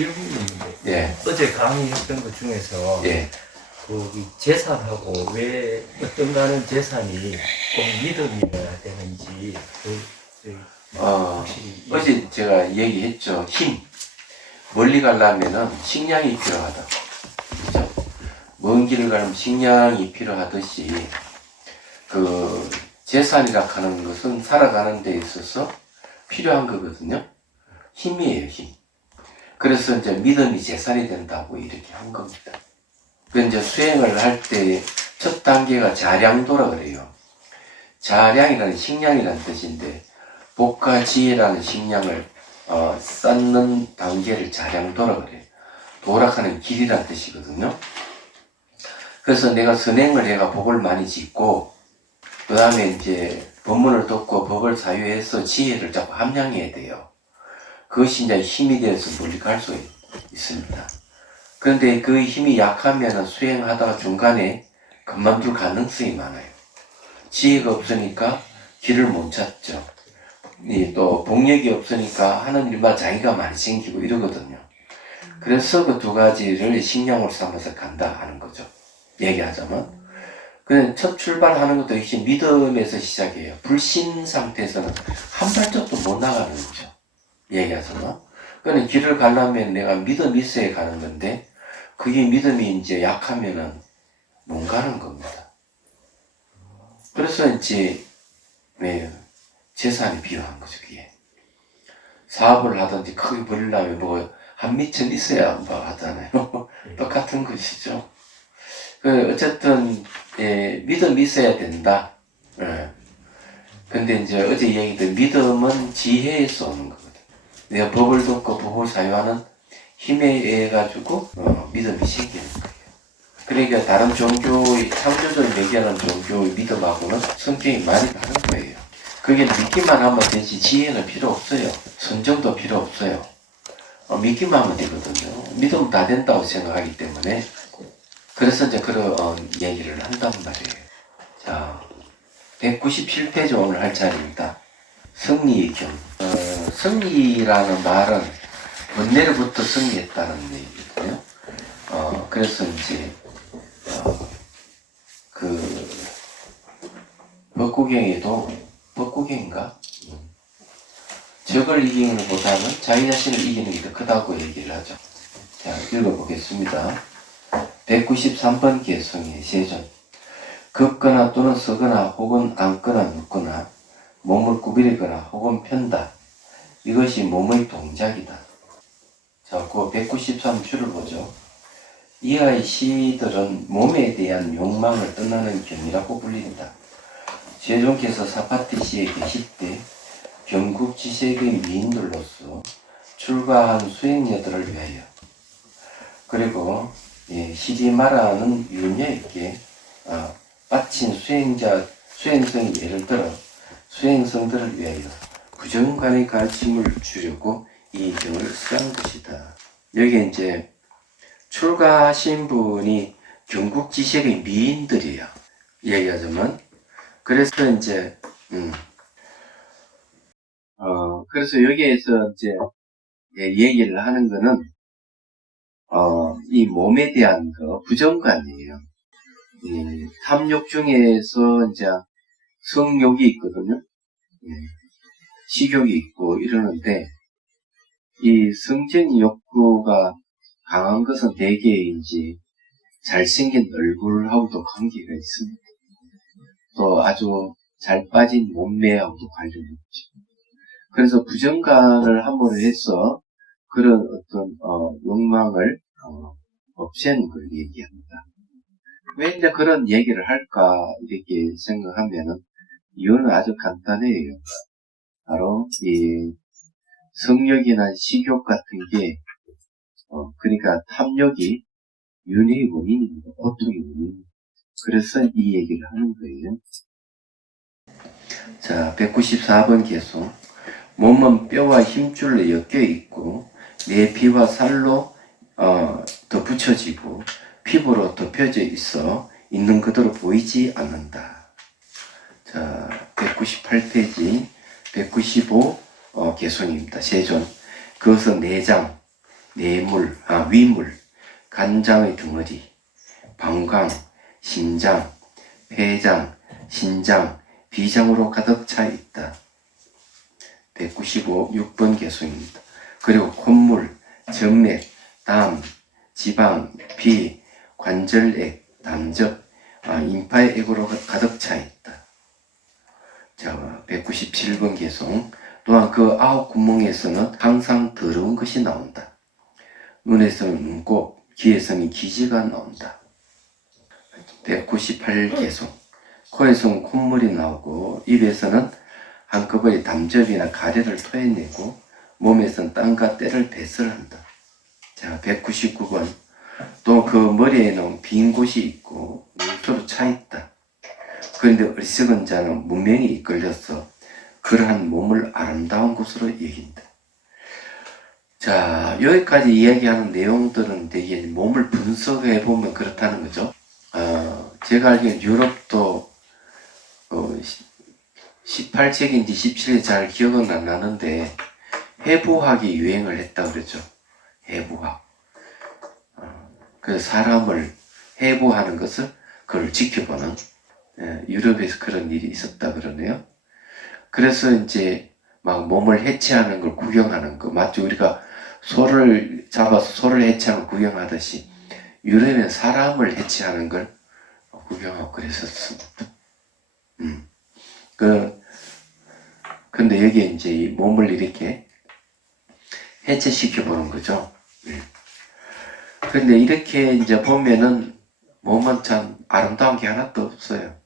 질문이 있는데 예. 어제 강의했던 것 중에서 예. 그 재산하고 왜 어떤가는 재산이 꼭 믿음이어야 되는지 확실히 어제 제가 얘기했죠. 힘. 멀리 가려면은 식량이 필요하다. 그죠? 먼 길을 가려면 식량이 필요하듯이 그 재산이라 하는 것은 살아가는 데 있어서 필요한 거거든요. 힘이에요, 힘. 그래서 이제 믿음이 재산이 된다고 이렇게 한 겁니다. 그 이제 수행을 할 때 첫 단계가 자량도라 그래요. 자량이라는 식량이라는 뜻인데 복가지혜라는 식량을 쌓는 단계를 자량도라 그래요. 도락하는 길이라는 뜻이거든요. 그래서 내가 선행을 해가 복을 많이 짓고 그 다음에 이제 법문을 듣고 법을 사유해서 지혜를 자꾸 함량해야 돼요. 그것이 이제 힘이 되어서 멀리 갈 수 있습니다. 그런데 그 힘이 약하면 수행하다가 중간에 그만둘 가능성이 많아요. 지혜가 없으니까 길을 못 찾죠. 또 복력이 없으니까 하는 일만 자기가 많이 생기고 이러거든요. 그래서 그 두 가지를 식량으로 삼아서 간다 하는 거죠. 얘기하자면. 그냥 첫 출발하는 것도 역시 믿음에서 시작해요. 불신 상태에서는 한 발짝도 못 나가는 거죠. 얘기하자면. 그러니까 길을 가려면 내가 믿음이 있어야 가는 건데 그게 믿음이 이제 약하면은 못 가는 겁니다. 그래서 이제 재산이 필요한 거죠, 그게. 사업을 하든지 크게 벌리려면 뭐 한 미천 있어야 뭐 하잖아요. 똑같은 것이죠. 어쨌든 믿음이 있어야 된다. 근데 이제 어제 얘기했던 믿음은 지혜에서 오는 거거든. 내가 법을 듣고 법을 사유하는 힘에 의해 가지고 믿음이 생기는 거예요. 그러니까 다른 종교의 창조적인 얘기하는 종교의 믿음하고는 성격이 많이 다른 거예요. 그게 믿기만 하면 되지 지혜는 필요 없어요. 선정도 필요 없어요. 믿기만 하면 되거든요. 믿으면 다 된다고 생각하기 때문에 그래서 이제 그런 얘기를 한단 말이에요. 자, 197페이지 오늘 할 차례입니다. 승리의 경. 승리라는 말은 번뇌로부터 승리했다는 얘기거든요. 그래서 이제 그 벚구경에도 벚구경인가? 적을 이기는 것보다는 자기 자신을 이기는 게 더 크다고 얘기를 하죠. 자, 읽어보겠습니다. 193번 개성의 세전. 걷거나 또는 서거나 혹은 앉거나 눕거나 몸을 구부리거나 혹은 편다. 이것이 몸의 동작이다. 자, 그 193줄을 보죠. 이하의 시들은 몸에 대한 욕망을 떠나는 경이라고 불린다. 세종께서 사파티시에 계실 때 경국지색의 미인들로서 출가한 수행녀들을 위하여 그리고 시리마라는 유녀에게 바친 수행성의 예를 들어 수행성들을 위하여 부정관의 가르침을 주려고 이 경을 쓰한 것이다. 여기 이제 출가하신 분이 경국지색의 미인들이에요. 얘기하자면 그래서 이제 그래서 여기에서 이제 얘기를 하는 거는 이 몸에 대한 그 부정관이에요. 이 탐욕 중에서 이제 성욕이 있거든요. 식욕이 있고 이러는데 이 성적인 욕구가 강한 것은 대개 이제 잘생긴 얼굴하고도 관계가 있습니다. 또 아주 잘 빠진 몸매하고도 관련이 있죠. 그래서 부정관을 함으로 해서 그런 어떤 욕망을 없애는 걸 얘기합니다. 왜 이제 그런 얘기를 할까 이렇게 생각하면은 이유는 아주 간단해요. 바로 이 성욕이나 식욕 같은 게 그러니까 탐욕이 윤회의 원인입니다. 고통의 원인. 그래서 이 얘기를 하는 거예요. 자, 194번 계속. 몸은 뼈와 힘줄로 엮여 있고 내 피와 살로 덧붙여지고 피부로 덮여져 있어 있는 그대로 보이지 않는다. 자, 198페이지 195 개성입니다. 세존. 그것은 내장, 위물, 간장의 덩어리, 방광, 심장, 폐장, 신장, 비장으로 가득 차 있다. 195, 6번 개수입니다. 그리고 콧물, 정맥, 담, 지방, 피, 관절액, 담즙, 임파의 액으로 가득 차 있다. 자, 197번 개송. 또한 그 9구멍에서는 항상 더러운 것이 나온다. 눈에서는 눈곱, 귀에서는 기지가 나온다. 198 개송. 코에서는 콧물이 나오고 입에서는 한꺼번에 담즙이나 가래를 토해내고 몸에서는 땀과 때를 배설한다. 자, 199번. 또 그 머리에는 빈 곳이 있고 물도로 차 있다. 그런데 어리석은 자는 문명이 이끌려서 그러한 몸을 아름다운 곳으로 여긴다. 자, 여기까지 이야기하는 내용들은 되게 몸을 분석해 보면 그렇다는 거죠. 제가 알기로는 유럽도 18세기인지 17세기 잘 기억은 안 나는데 해부학이 유행을 했다 그러죠. 해부학. 그래서 사람을 해부하는 것을 그걸 지켜보는 유럽에서 그런 일이 있었다 그러네요. 그래서 이제 막 몸을 해체하는 걸 구경하는 거 마치 우리가 소를 잡아서 소를 해체하는 걸 구경하듯이 유럽은 사람을 해체하는 걸 구경하고 그랬었습니다. 근데 여기에 이제 이 몸을 이렇게 해체시켜 보는 거죠. 근데 이렇게 이제 보면은 몸은 참 아름다운 게 하나도 없어요.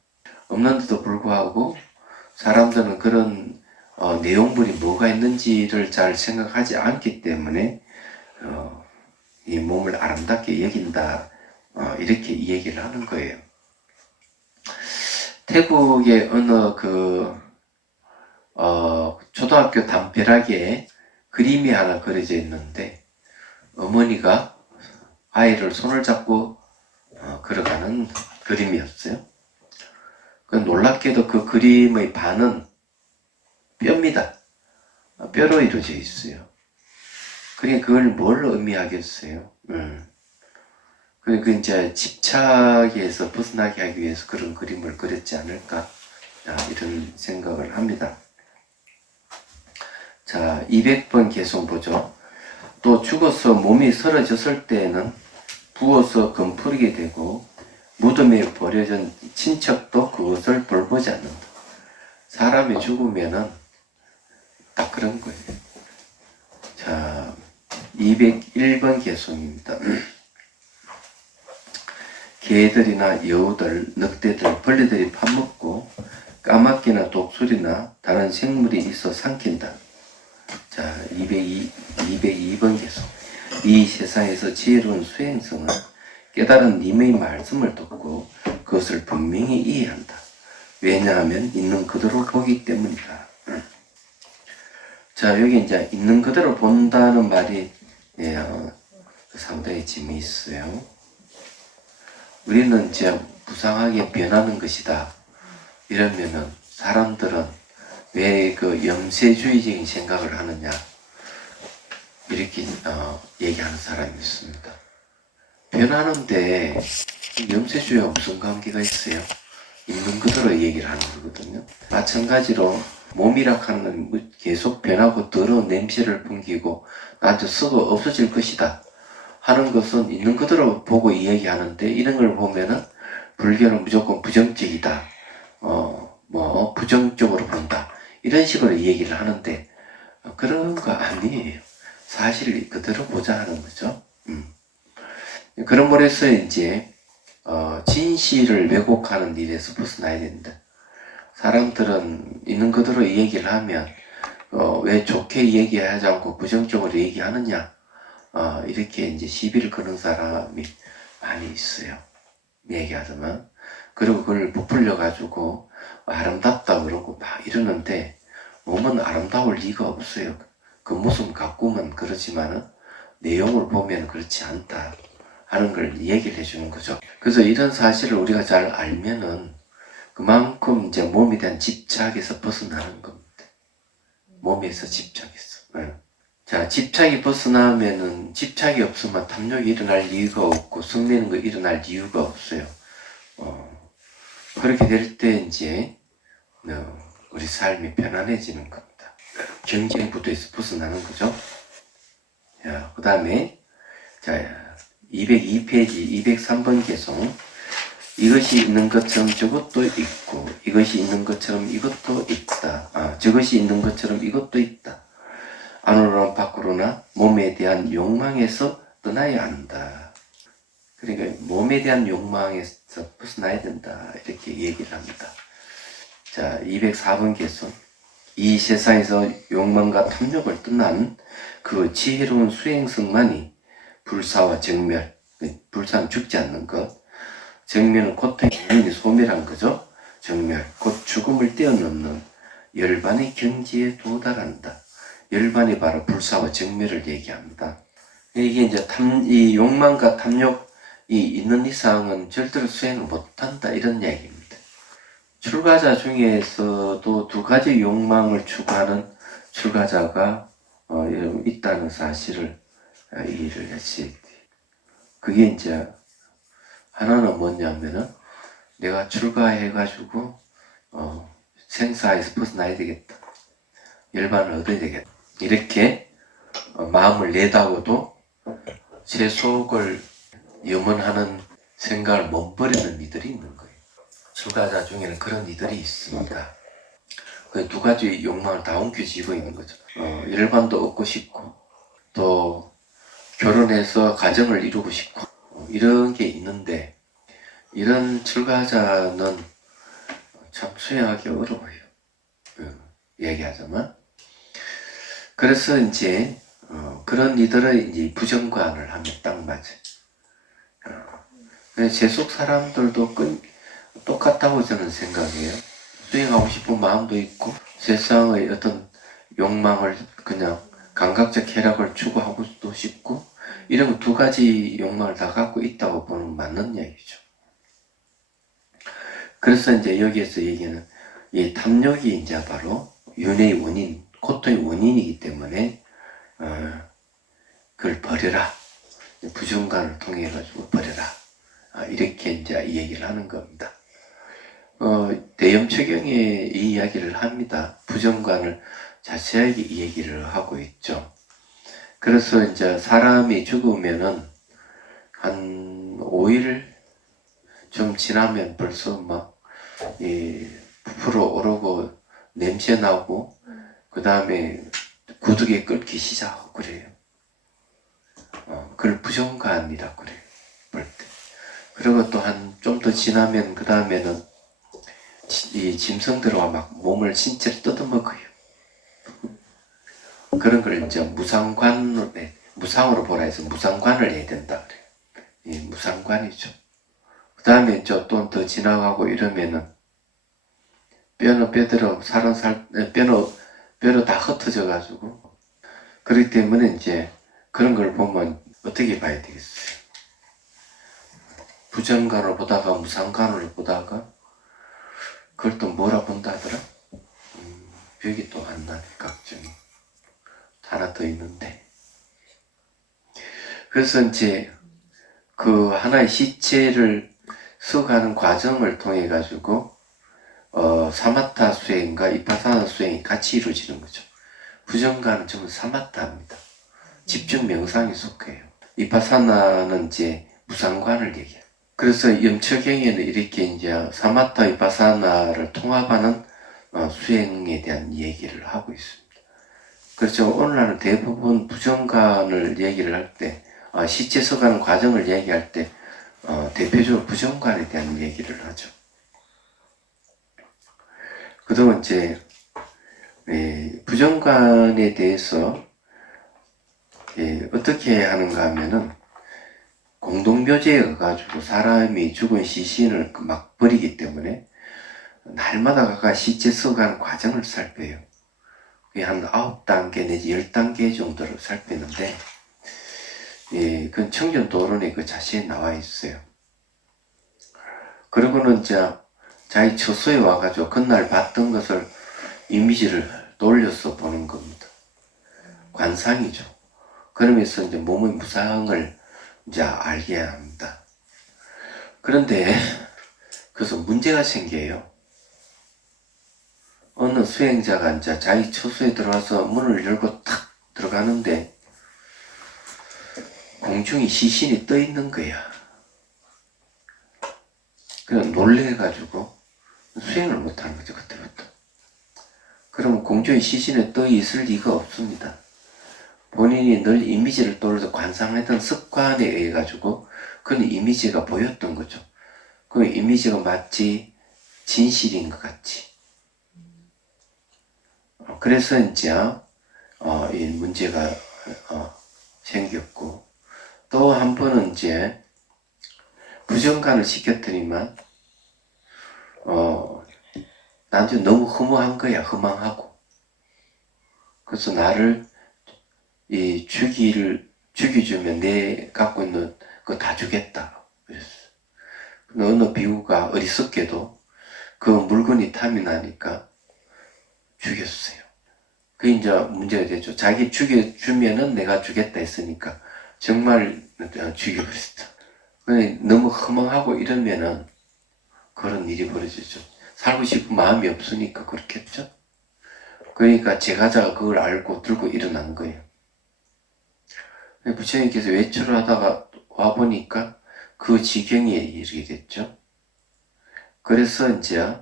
없는데도 불구하고 사람들은 그런 내용물이 뭐가 있는지를 잘 생각하지 않기 때문에 이 몸을 아름답게 여긴다, 이렇게 이 얘기를 하는 거예요. 태국의 어느 초등학교 담벼락에 그림이 하나 그려져 있는데 어머니가 아이를 손을 잡고 걸어가는 그림이었어요. 놀랍게도 그 그림의 반은 뼈입니다. 뼈로 이루어져 있어요. 그러니까 그걸 뭘 의미하겠어요? 그러니까 이제 집착에서 벗어나게 하기 위해서 그런 그림을 그렸지 않을까? 이런 생각을 합니다. 자, 200번 계속 보죠. 또 죽어서 몸이 쓰러졌을 때에는 부어서 검푸리게 되고 무덤에 버려진 친척도 그것을 돌보지 않는다. 사람이 죽으면은 딱 그런 거예요. 자, 201번 개송입니다. 개들이나 여우들, 늑대들, 벌레들이 파먹고 까마귀나 독수리나 다른 생물이 있어 삼킨다. 자, 202번 개송. 이 세상에서 지혜로운 수행성은 깨달은 님의 말씀을 듣고 그것을 분명히 이해한다. 왜냐하면 있는 그대로 보기 때문이다. 자, 여기 이제 있는 그대로 본다는 말이 상당히 재미있어요. 우리는 이제 부상하게 변하는 것이다. 이러면은 사람들은 왜 그 염세주의적인 생각을 하느냐, 이렇게 얘기하는 사람이 있습니다. 변하는데 염세주의와 무슨 관계가 있어요? 있는 그대로 얘기를 하는 거거든요. 마찬가지로 몸이라 하는 계속 변하고 더러운 냄새를 풍기고 나한테 썩어 없어질 것이다 하는 것은 있는 그대로 보고 이야기하는데, 이런 걸 보면은 불교는 무조건 부정적이다, 부정적으로 본다, 이런 식으로 얘기를 하는데 그런 거 아니에요. 사실 그대로 보자 하는 거죠. 그런 면에서 이제 진실을 왜곡하는 일에서 벗어나야 된다. 사람들은 있는 그대로 얘기를 하면 왜 좋게 얘기하지 않고 부정적으로 얘기하느냐, 이렇게 이제 시비를 거는 사람이 많이 있어요. 얘기하자면. 그리고 그걸 부풀려 가지고 아름답다 그러고 막 이러는데 몸은 아름다울 리가 없어요. 그 모습 갖고만 그러지만은 내용을 보면 그렇지 않다 하는 걸 얘기를 해주는 거죠. 그래서 이런 사실을 우리가 잘 알면은 그만큼 이제 몸에 대한 집착에서 벗어나는 겁니다. 몸에서 집착해서. 자, 집착이 벗어나면은, 집착이 없으면 탐욕이 일어날 이유가 없고, 성내는 거 일어날 이유가 없어요. 그렇게 될 때, 이제, 우리 삶이 편안해지는 겁니다. 경쟁 구도에서 벗어나는 거죠. 자, 그 다음에, 자, 202페이지, 203번 개송. 이것이 있는 것처럼 저것도 있고, 이것이 있는 것처럼 이것도 있다. 저것이 있는 것처럼 이것도 있다. 안으로나 밖으로나 몸에 대한 욕망에서 떠나야 한다. 그러니까 몸에 대한 욕망에서 벗어나야 된다. 이렇게 얘기를 합니다. 자, 204번 개선. 이 세상에서 욕망과 탐욕을 떠난 그 지혜로운 수행성만이 불사와 정멸, 불사는 죽지 않는 것, 정멸은 고통이 소멸한 거죠. 정멸, 곧 죽음을 뛰어넘는 열반의 경지에 도달한다. 열반이 바로 불사와 정멸을 얘기합니다. 이게 이제 이 욕망과 탐욕이 있는 이상은 절대로 수행을 못한다. 이런 얘기입니다. 출가자 중에서도 두 가지 욕망을 추구하는 출가자가 있다는 사실을 이해를 했어요. 그게 이제 하나는 뭐냐면은 내가 출가해가지고 생사에서 벗어나야 되겠다. 열반을 얻어야 되겠다. 이렇게 마음을 내다고도 제 속을 염원하는 생각을 못 버리는 이들이 있는 거예요. 출가자 중에는 그런 이들이 있습니다. 그 두 가지 욕망을 다 옮겨지고 있는 거죠. 열반도 얻고 싶고 또 결혼해서 가정을 이루고 싶고 이런 게 있는데 이런 출가자는 참 수행하기 어려워요. 얘기하자면. 그래서 이제 그런 이들은 이제 부정관을 하면 딱 맞아요. 제 속 사람들도 똑같다고 저는 생각해요. 수행하고 싶은 마음도 있고 세상의 어떤 욕망을 그냥 감각적 쾌락을 추구하고도 싶고 이런 두 가지 욕망을 다 갖고 있다고 보는 맞는 얘기죠. 그래서 이제 여기에서 얘기는 이 탐욕이 이제 바로 윤회의 원인, 고통의 원인이기 때문에 그걸 버려라. 부정관을 통해 가지고 버려라. 이렇게 이제 얘기를 하는 겁니다. 대염초경에 이 이야기를 합니다. 부정관을 자세하게 이 얘기를 하고 있죠. 그래서 이제 사람이 죽으면은 한 5일 좀 지나면 벌써 막 부풀어 오르고 냄새 나고 그 다음에 구두개 끓기 시작하고 그래요. 그걸 부정관이라고 그래요. 볼 때. 그리고 또 한 좀 더 지나면 그 다음에는 이 짐승들과 막 몸을 신체를 뜯어먹어요. 그런 걸 이제 무상으로 보라 해서 무상관을 해야 된다 그래요. 이 무상관이죠. 그 다음에 좀 더 지나가고 이러면은 뼈는 뼈대로 뼈로 다 흩어져 가지고 그렇기 때문에 이제 그런 걸 보면 어떻게 봐야 되겠어요? 부정관을 보다가 무상관을 보다가 그걸 또 뭐라 본다 하더라? 기억이 또 안 나네, 각종이. 하나 더 있는데. 그래서 이제 그 하나의 시체를 써가는 과정을 통해 가지고 사마타 수행과 이파사나 수행이 같이 이루어지는 거죠. 부정관은 전부 사마타입니다. 집중 명상에 속해요. 이파사나는 이제 무상관을 얘기해요. 그래서 염처경에는 이렇게 이제 사마타 이파사나를 통합하는 수행에 대한 얘기를 하고 있습니다. 그렇죠. 오늘날은 대부분 부정관을 얘기를 할 때, 시체 써가는 과정을 얘기할 때, 대표적으로 부정관에 대한 얘기를 하죠. 그동안 이제, 부정관에 대해서, 어떻게 하는가 하면은, 공동묘지에 가가지고 사람이 죽은 시신을 막 버리기 때문에, 날마다 가까 시체 써가는 과정을 살펴요. 그게 한 9단계 내지 10단계 정도를 살피는데, 그건 청전도론의 그 자세에 나와 있어요. 그러고는 이제 자기 처소에 와가지고 그날 봤던 것을 이미지를 돌려서 보는 겁니다. 관상이죠. 그러면서 이제 몸의 무상을 이제 알게 합니다. 그런데 그래서 문제가 생겨요. 어느 수행자가 이제 자기 처소에 들어와서 문을 열고 탁 들어가는데 공중에 시신이 떠 있는 거야. 그냥 놀래가지고 수행을 못하는 거죠, 그때부터. 그러면 공중에 시신에 떠 있을 리가 없습니다. 본인이 늘 이미지를 떠올려서 관상하던 습관에 의해 가지고 그런 이미지가 보였던 거죠. 그 이미지가 마치 진실인 것 같이. 그래서 이제 이 문제가 생겼고, 또 한 번은 이제 부정간을 시켰더니만 나한테 너무 허무한 거야. 허망하고. 그래서 나를 죽여주면 내 갖고 있는 거 다 주겠다. 그랬어. 어느 비구가 어리석게도 그 물건이 탐이 나니까 죽였어요. 그게 이제 문제가 되죠. 자기 죽여주면은 내가 주겠다 했으니까 정말 죽여버렸다. 너무 허망하고 이러면은 그런 일이 벌어지죠. 살고 싶은 마음이 없으니까 그렇겠죠. 그러니까 제가자가 그걸 알고 들고 일어난 거예요. 부처님께서 외출을 하다가 와보니까 그 지경에 이르게 됐죠. 그래서 이제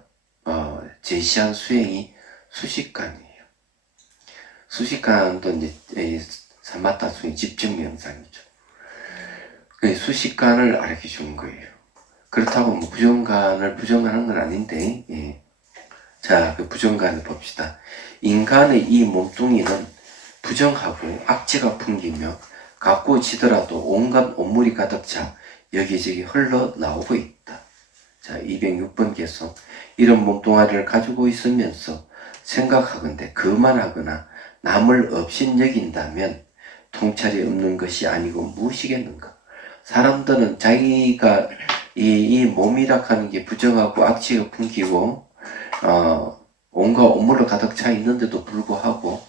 제시한 수행이 수식관이에요. 수식관도 이제 사마타 수행 집중 명상이죠. 그 수식관을 알게 준 거예요. 그렇다고 뭐 부정관을 부정하는 건 아닌데, 예. 자, 그 부정관을 봅시다. 인간의 이 몸뚱이는 부정하고 악취가 풍기며 가꾸어지더라도 온갖 온물이 가득 차 여기저기 흘러나오고 있다. 자, 206번 계속 이런 몸뚱아리를 가지고 있으면서 생각하건대 그만하거나 남을 업신여긴다면 통찰이 없는 것이 아니고 무엇이겠는가. 사람들은 자기가 이 몸이라 하는 게 부정하고 악취가 풍기고 온갖 온물로 가득 차 있는데도 불구하고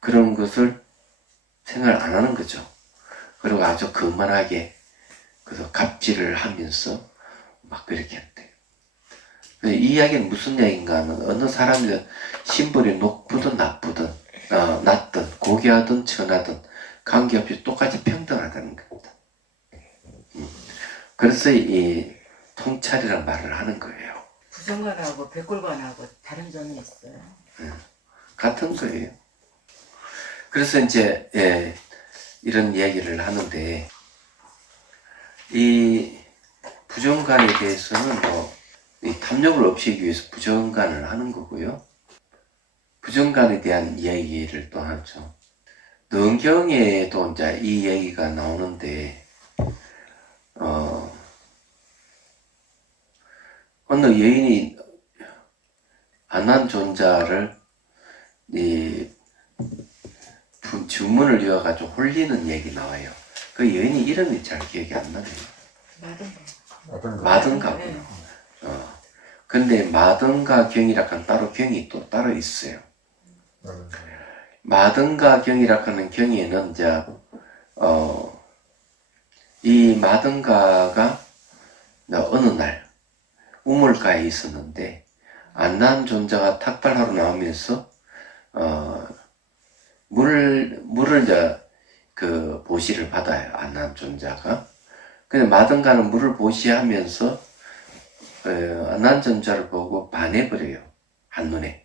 그런 것을 생각을 안 하는 거죠. 그리고 아주 거만하게 그래서 갑질을 하면서 막 그렇게 했대요. 이 이야기는 무슨 이야기인가 하면 어느 사람이 신분이 높든 나쁘든 낮든 고귀하든 천하든 관계없이 똑같이 평등하다는 겁니다. 그래서 이 통찰이라는 말을 하는 거예요. 부정관하고 백골관하고 다른 점이 있어요. 같은 거예요. 그래서 이제 이런 이야기를 하는데 이 부정관에 대해서는 이 탐욕을 없애기 위해서 부정관을 하는 거고요. 부정관에 대한 이야기를 또 하죠. 능경에도 이제 이 얘기가 나오는데 어느 여인이 안한존자를 이 주문을 이어가지고 홀리는 얘기 나와요. 그 여인이 이름이 잘 기억이 안 나네요. 마등가. 네. 근데 마등가 경이라 하는 따로 경이 또 따로 있어요. 마등가 경이라 하는 경에는 이제 이 마등가가 어느 날 우물가에 있었는데 안난존자가 탁발하러 나오면서 물을 이제 그 보시를 받아요. 안난존자가. 근데 마등가는 물을 보시하면서 안난존자를 보고 반해버려요. 한눈에.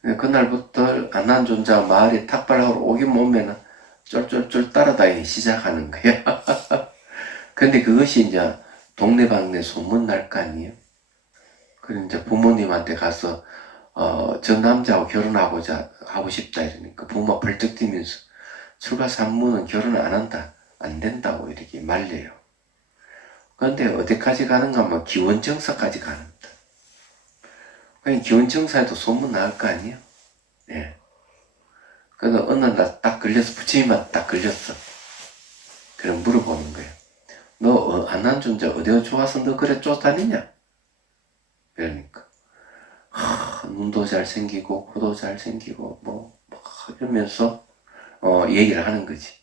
그날부터 안난존자가 마을에 탁발하러 오긴 오면은 쫄쫄쫄 따라다니기 시작하는 거예요. 근데 그것이 이제 동네방네 소문날 거 아니에요. 그래서 이제 부모님한테 가서 저 남자하고 결혼하고자 하고 싶다 이러니까 부모가 벌떡 뛰면서 출가 산모는 결혼을 안 한다. 안 된다고 이렇게 말려요. 그런데 어디까지 가는가 하면 기원정사까지 가는다. 그냥 기원정사에도 소문 나올 거 아니에요. 예. 그래서 어느 날 딱 걸려서 부처님한테 딱 걸렸어. 그럼 물어보는 거예요. 너 안난존자 어디가 좋아서 너 그래 쫓아다니냐? 그러니까 눈도 잘 생기고 코도 잘 생기고 막 이러면서 얘기를 하는 거지.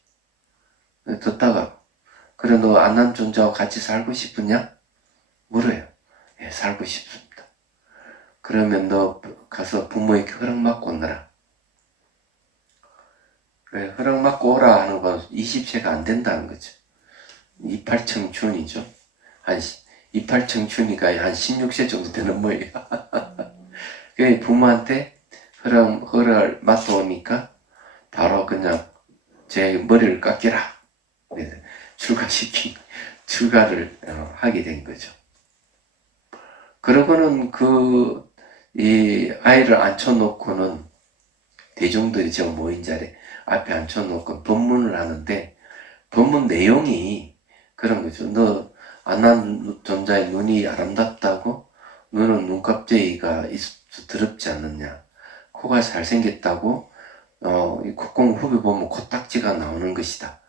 듣다가 그래 너 안남존자와 같이 살고 싶으냐? 물어요. 예, 살고 싶습니다. 그러면 너 가서 부모에게 허락받고 오너라. 그래, 허락받고 오라 하는 건 20세가 안 된다는 거죠. 이팔청춘이죠. 이팔청춘이가 한 16세 정도 되는 모양이야. 그 부모한테 허락을 맡아오니까 바로 그냥 제 머리를 깎여라. 출가를 하게 된 거죠. 그러고는 이 아이를 앉혀놓고는 대중들이 저 모인 자리에 앞에 앉혀놓고 법문을 하는데 법문 내용이 그런 거죠. 너 안남존자의 눈이 아름답다고? 너는 눈껍데기가 있어서 더럽지 않느냐? 코가 잘생겼다고? 이 콧구멍 후배 보면 코딱지가 나오는 것이다.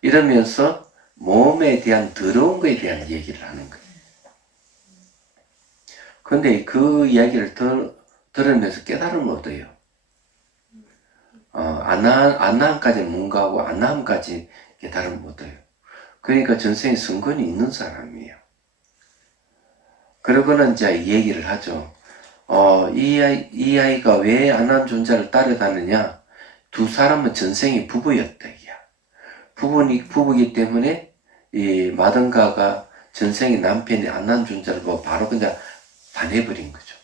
이러면서 몸에 대한 더러운 것에 대한 얘기를 하는 거예요. 근데 그 이야기를 들으면서 깨달음을 얻어요. 안나함까지는 문과하고 안나함까지 깨달음을 얻어요. 그러니까 전생에 선건이 있는 사람이에요. 그러고는 이제 이 얘기를 하죠. 이 아이가 왜 안나함존자를 따라다느냐? 두 사람은 전생이 부부였다. 부부이기 때문에 이 마등가가 전생의 남편이 안남존자를 보고 바로 그냥 반해버린 거죠.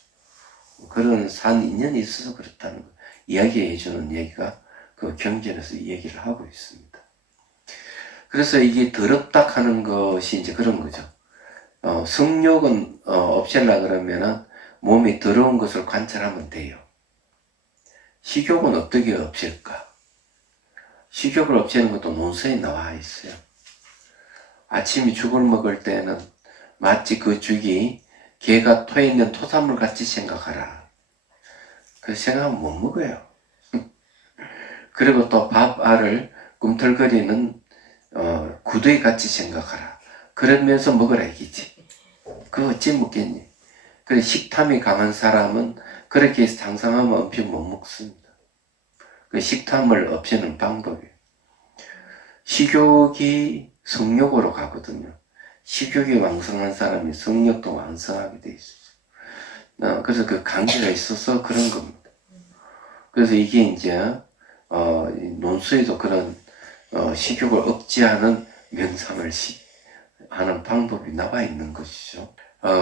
그런 산 인연이 있어서 그렇다는 거 이야기해주는 얘기가 그 경전에서 얘기를 하고 있습니다. 그래서 이게 더럽다 하는 것이 이제 그런 거죠. 성욕은 없애려 그러면은 몸이 더러운 것을 관찰하면 돼요. 식욕은 어떻게 없앨까? 식욕을 없애는 것도 논서에 나와 있어요. 아침에 죽을 먹을 때는 마치 그 죽이 개가 토해 있는 토사물 같이 생각하라. 그래서 생각하면 못 먹어요. 그리고 또 밥알을 꿈틀거리는 구더기 같이 생각하라. 그러면서 먹으라 이기지. 그거 어찌 먹겠니? 그래 식탐이 강한 사람은 그렇게 해서 상상하면 엄청 못 먹습니다. 그 식탐을 없애는 방법이에요. 식욕이 성욕으로 가거든요. 식욕이 왕성한 사람이 성욕도 왕성하게 돼 있어요. 그래서 그 관계가 있어서 그런 겁니다. 그래서 이게 이제 논수에도 그런 식욕을 억제하는 명상을 하는 방법이 나와 있는 것이죠.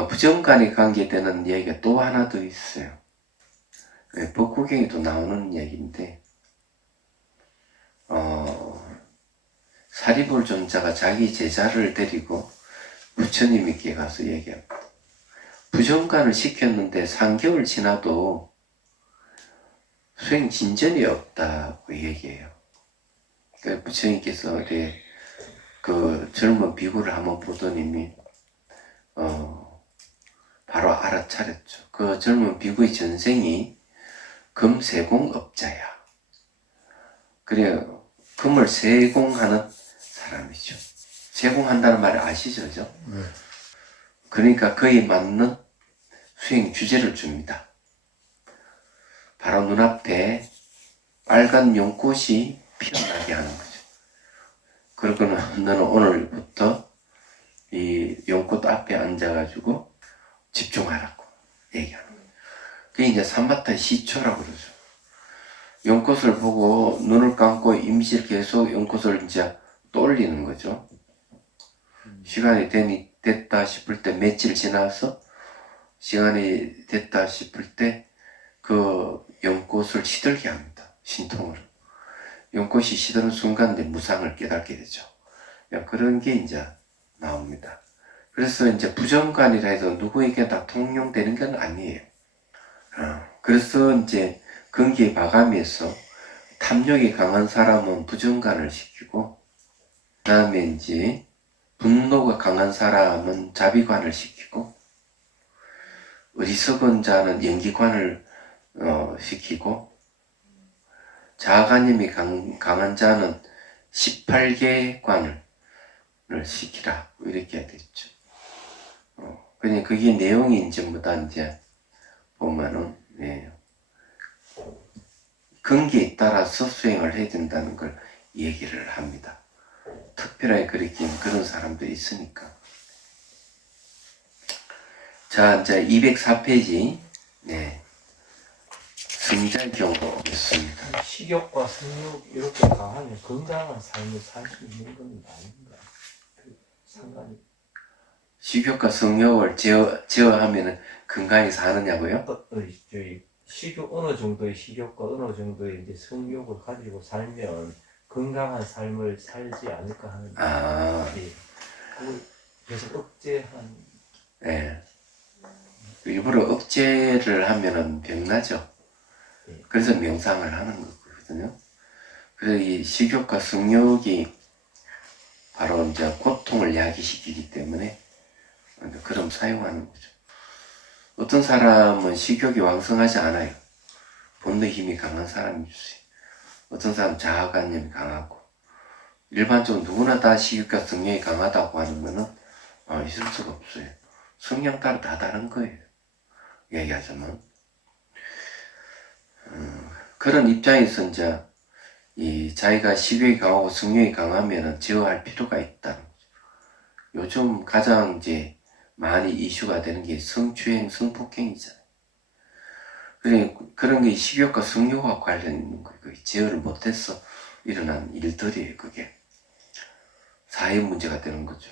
부정간에 관계되는 얘기가 또 하나 더 있어요. 법구경에도 나오는 얘기인데 사리불존자가 자기 제자를 데리고 부처님께 가서 얘기합니다. 부정간을 시켰는데 3개월 지나도 수행 진전이 없다고 얘기해요. 그러니까 부처님께서 그 젊은 비구를 한번 보더니 바로 알아차렸죠. 그 젊은 비구의 전생이 금세공업자야. 그래요. 금을 세공하는 사람이죠. 세공한다는 말을 아시죠? 그러니까 그에 맞는 수행 주제를 줍니다. 바로 눈앞에 빨간 연꽃이 피어나게 하는 거죠. 그러고는 너는 오늘부터 이 연꽃 앞에 앉아가지고 집중하라고 얘기하는 거예요. 그게 이제 삼바타 시초라고 그러죠. 연꽃을 보고 눈을 감고 임시를 계속 연꽃을 이제 떠올리는 거죠. 시간이 됐다 싶을 때 며칠 지나서 시간이 됐다 싶을 때 그 연꽃을 시들게 합니다. 신통으로. 연꽃이 시드는 순간 무상을 깨닫게 되죠. 그런 게 이제 나옵니다. 그래서 이제 부정관이라 해서 누구에게 다 통용되는 건 아니에요. 그래서 이제 근기에 마감해서 탐욕이 강한 사람은 부정관을 시키고, 그 다음에 이제 분노가 강한 사람은 자비관을 시키고, 어리석은 자는 연기관을 시키고, 자아관념이 강한 자는 18개관을 시키라. 이렇게 되죠. 그냥 그게 내용이 이제 뭐다 이제 보면은 네. 근기에 따라서 수행을 해야 된다는 걸 얘기를 합니다. 특별하게 그렇긴 그런 사람도 있으니까. 자, 이제 204페이지. 네. 승자의 경우 보겠습니다. 식욕과 성욕 이렇게 강하면 건강한 삶을 살 수 있는 건 아닌가? 그 상관이 식욕과 성욕을 제어하면 건강히 사느냐고요? 저희 식욕 어느 정도의 식욕과 어느 정도의 이제 성욕을 가지고 살면 건강한 삶을 살지 않을까 하는. 예. 그래서 억제한. 네. 일부러 억제를 하면은 병나죠. 그래서 명상을 하는 거거든요. 그래서 이 식욕과 성욕이 바로 이제 고통을 야기시키기 때문에 그럼 사용하는 거죠. 어떤 사람은 식욕이 왕성하지 않아요. 본능 힘이 강한 사람이 있어요. 어떤 사람은 자아관념이 강하고, 일반적으로 누구나 다 식욕과 성욕이 강하다고 하는 거는 있을 수가 없어요. 성향 따라 다 다른 거예요. 얘기하자면. 그런 입장에서 이제 이 자기가 식욕이 강하고 성욕이 강하면 제어할 필요가 있다는 거죠. 요즘 가장 이제 많이 이슈가 되는 게 성추행, 성폭행이잖아요. 그런 게 식욕과 성욕과 관련 있는 거예요. 제어를 못해서 일어난 일들이에요, 그게. 사회 문제가 되는 거죠.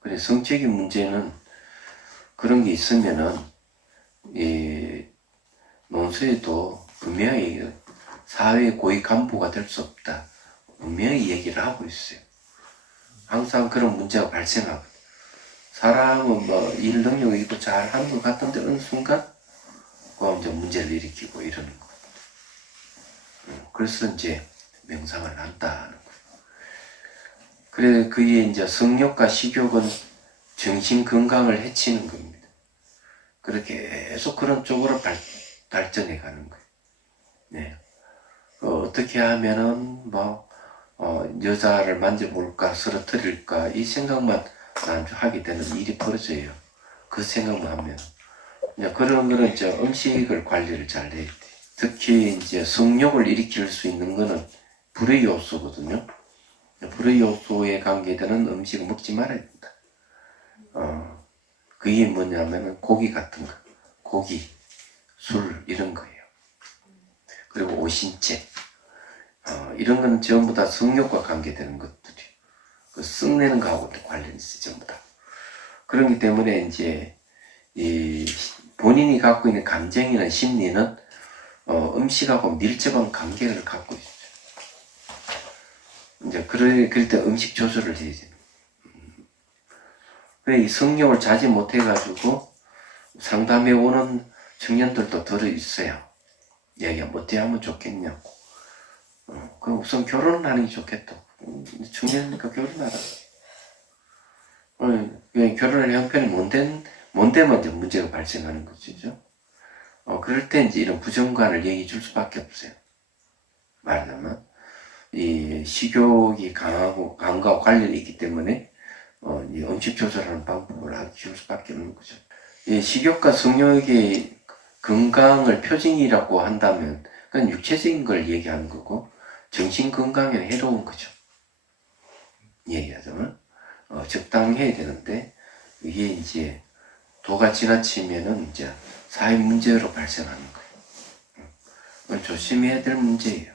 그래, 성적인 문제는 그런 게 있으면은, 논술에도 분명히 사회 고위 간부가 될 수 없다. 분명히 얘기를 하고 있어요. 항상 그런 문제가 발생하거든요. 사람은 뭐 일 능력이 있고 잘 하는 것 같은데 어느 순간 이제 문제를 일으키고 이러는 거예요. 그래서 이제 명상을 한다는 거예요. 그래 그게 이제 성욕과 식욕은 정신 건강을 해치는 겁니다. 그렇게 계속 그런 쪽으로 발전해 가는 거예요. 네. 어떻게 하면은 여자를 만져볼까 쓰러뜨릴까 이 생각만 하게 되는 일이 벌어져요. 그 생각만 하면. 그런 거는 이제 음식을 관리를 잘 해야 돼. 특히 이제 성욕을 일으킬 수 있는 거는 불의 요소거든요. 불의 요소에 관계되는 음식을 먹지 말아야 된다. 그게 뭐냐면은 고기 같은 거, 고기, 술 이런 거예요. 그리고 오신채, 이런 거는 전부 다 성욕과 관계되는 것들이. 그 썩내는 거하고 관련이 있어요, 전부 다. 그렇기 때문에 이제 이 본인이 갖고 있는 감정이나 심리는 음식하고 밀접한 관계를 갖고 있어요. 이제 그럴 때 음식 조절을 해야죠. 이 성욕을 자제 못해가지고 상담해 오는 청년들도 들어 있어요. 얘기가 어떻게 하면 좋겠냐고. 그럼 우선 결혼을 하는 게 좋겠다. 청년이니까 결혼하라. 결혼할 형편이 뭔데만 이제 문제가 발생하는 것이죠. 그럴 때 이제 이런 부정관을 얘기해 줄 수밖에 없어요. 말하자면, 이 식욕이 강과 관련이 있기 때문에, 이 음식 조절하는 방법을 알려줄 수밖에 없는 거죠. 이 식욕과 성욕의 건강을 표징이라고 한다면, 그건 육체적인 걸 얘기하는 거고, 정신 건강에는 해로운 거죠. 얘기하자면, 적당해야 되는데, 이게 이제 도가 지나치면은 이제 사회 문제로 발생하는 거예요. 조심해야 될 문제예요.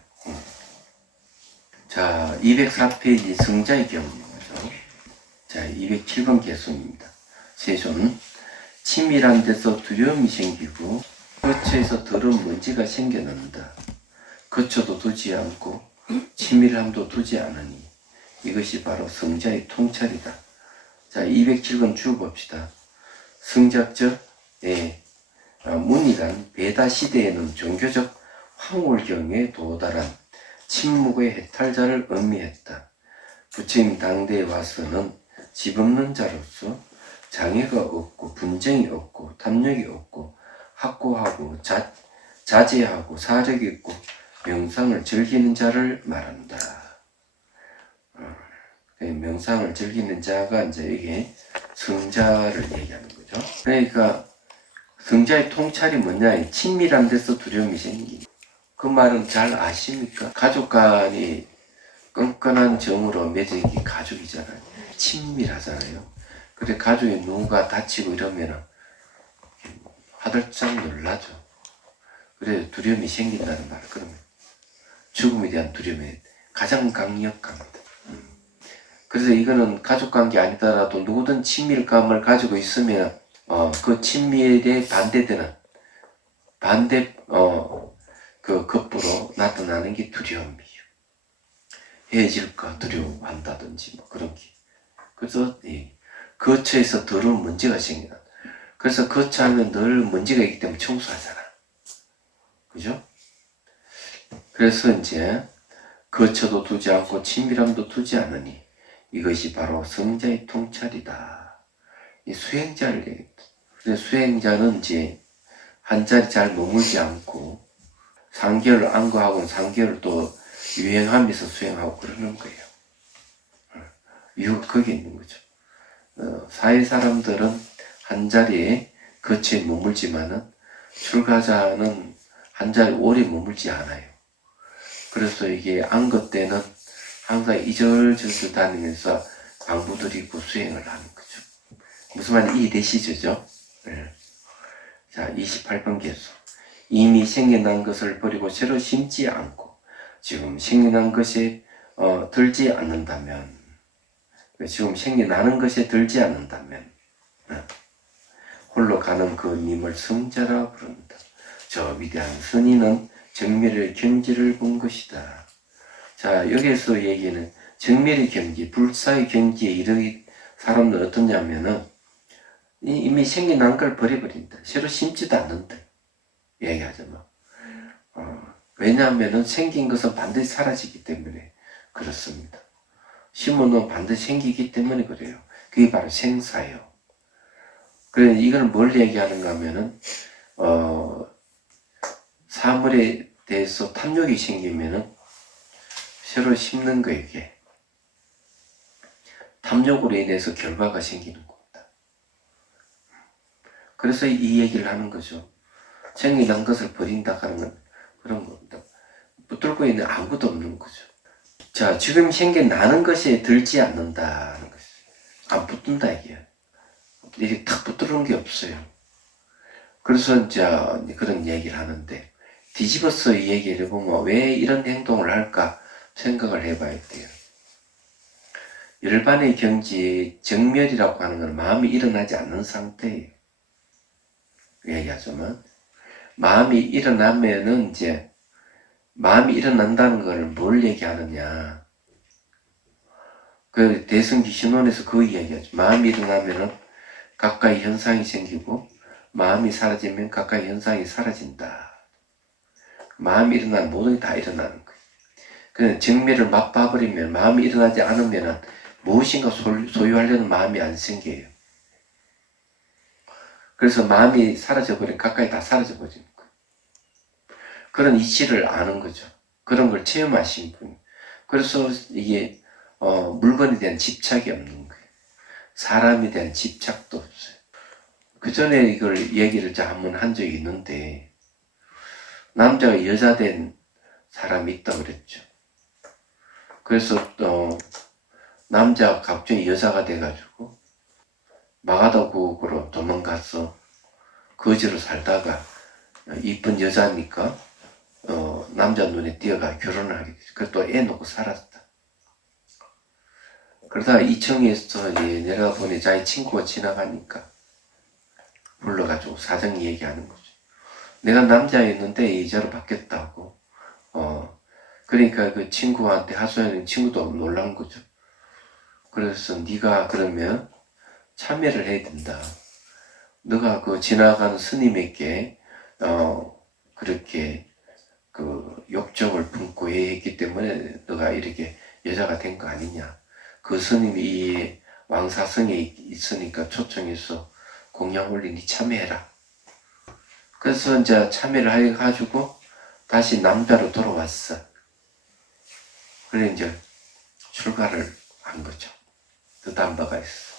자, 204페이지 성자의 경우입니다. 자, 207번 개송입니다. 세존, 치밀한 데서 두려움이 생기고 거처에서 더러운 먼지가 생겨난다. 거처도 두지 않고 치밀함도 두지 않으니 이것이 바로 성자의 통찰이다. 자, 207번 쭉 봅시다. 성작적, 문이란 베다 시대에는 종교적 황홀경에 도달한 침묵의 해탈자를 의미했다. 부처님 당대에 와서는 집 없는 자로서 장애가 없고 분쟁이 없고 탐욕이 없고 확고하고 자제하고 사력이 있고 명상을 즐기는 자를 말한다. 명상을 즐기는 자가 이제 이게 성자를 얘기하는 거죠. 그러니까 성자의 통찰이 뭐냐? 친밀한 데서 두려움이 생기니. 그 말은 잘 아십니까? 가족 간이 끈끈한 정으로 맺은 게 가족이잖아요. 친밀하잖아요. 그래 가족에 누군가 다치고 이러면은 화들짝 놀라죠. 그래 두려움이 생긴다는 말. 그러면 죽음에 대한 두려움이 가장 강력합니다. 그래서 이거는 가족관계 아니더라도 누구든 친밀감을 가지고 있으면 그 친밀에 반대되는 그 급부로 나타나는 게 두려움이에요. 헤어질까 두려워한다든지 뭐 그런 게. 그래서 거처에서 더러운 먼지가 생긴다. 그래서 거처하면 늘 먼지가 있기 때문에 청소하잖아. 그죠? 그래서 이제 거처도 두지 않고 친밀함도 두지 않으니 이것이 바로 성자의 통찰이다. 이 수행자를 얘기합니다. 수행자는 이제 한 자리 잘 머물지 않고 3개월 안거하고는 3개월 또 유행하면서 수행하고 그러는 거예요. 이유가 거기 있는 거죠. 사회 사람들은 한 자리에 거치에 머물지만은 출가자는 한 자리에 오래 머물지 않아요. 그래서 이게 안거 때는 항상 이절저절 다니면서 방부들이고 수행을 하는 거죠. 무슨 말인지 이해되시죠? 네. 자, 28번 개수. 이미 생겨난 것을 버리고 새로 심지 않고 지금 생겨난 것에 들지 않는다면, 지금 생겨나는 것에 들지 않는다면 홀로 가는 그 님을 성자라 부른다. 저 위대한 선인은 정멸의 경지를 본 것이다. 자, 여기에서 얘기는 정멸의 경지, 불사의 경지에 이르기 사람은 어떠냐면은 이미 생겨난 걸 버려버린다. 새로 심지도 않는다. 얘기하죠. 뭐. 왜냐하면은 생긴 것은 반드시 사라지기 때문에 그렇습니다. 심어놓은 반드시 생기기 때문에 그래요. 그게 바로 생사예요. 그래, 이걸 뭘 얘기하는가 하면은, 사물에 대해서 탐욕이 생기면은 새로 심는 거 이게. 탐욕으로 인해서 결과가 생기는 겁니다. 그래서 이 얘기를 하는 거죠. 생겨난 것을 버린다 하는 건 그런 겁니다. 붙들고 있는 아무것도 없는 거죠. 자, 지금 생겨나는 것에 들지 않는다는 거죠. 안 붙든다 이게요. 이렇게 탁 붙들는 게 없어요. 그래서 이제 그런 얘기를 하는데 뒤집어서 이 얘기를 해보면 왜 이런 행동을 할까 생각을 해봐야 돼요. 일반의 경지에 정멸이라고 하는 건 마음이 일어나지 않는 상태예요. 얘기하자면 마음이 일어나면은 이제 마음이 일어난다는 걸 뭘 얘기하느냐. 그 대승기 신론에서 그 얘기하죠. 마음이 일어나면은 가까이 현상이 생기고 마음이 사라지면 가까이 현상이 사라진다. 마음이 일어나면 모든 게 다 일어나는 거예요. 그 정멸을 맛봐버리면 마음이 일어나지 않으면 무엇인가 소유하려는 마음이 안 생겨요. 그래서 마음이 사라져버리면 가까이 다 사라져버리는 거예요. 그런 이치를 아는 거죠. 그런 걸 체험하신 분. 그래서 이게 물건에 대한 집착이 없는 거예요. 사람에 대한 집착도 없어요. 그 전에 이걸 얘기를 한번 한 적이 있는데 남자가 여자 된 사람이 있다고 그랬죠. 그래서 남자가 갑자기 여자가 돼가지고 마가다국으로 도망가서 거지로 살다가 이쁜 여자니까 남자 눈에 띄어가 결혼을 하게 됐죠. 그래서 또 애 놓고 살았다. 그러다가 2층에서 내려가 보니 자기 친구가 지나가니까 불러가지고 사정 얘기하는 거죠. 내가 남자였는데 여자로 바뀌었다고. 그러니까 그 친구한테 하소연한 친구도 놀란 거죠. 그래서 네가 그러면 참여를 해야 된다. 너가 그 지나가는 스님에게 그렇게 그 욕정을 품고 했기 때문에 너가 이렇게 여자가 된 거 아니냐. 그 스님이 이 왕사성에 있으니까 초청해서 공양 올리니 참여해라. 그래서 이제 참여를 해가지고 다시 남자로 돌아왔어. 그래 이제 출가를 한 거죠. 뜻한 바가 있어.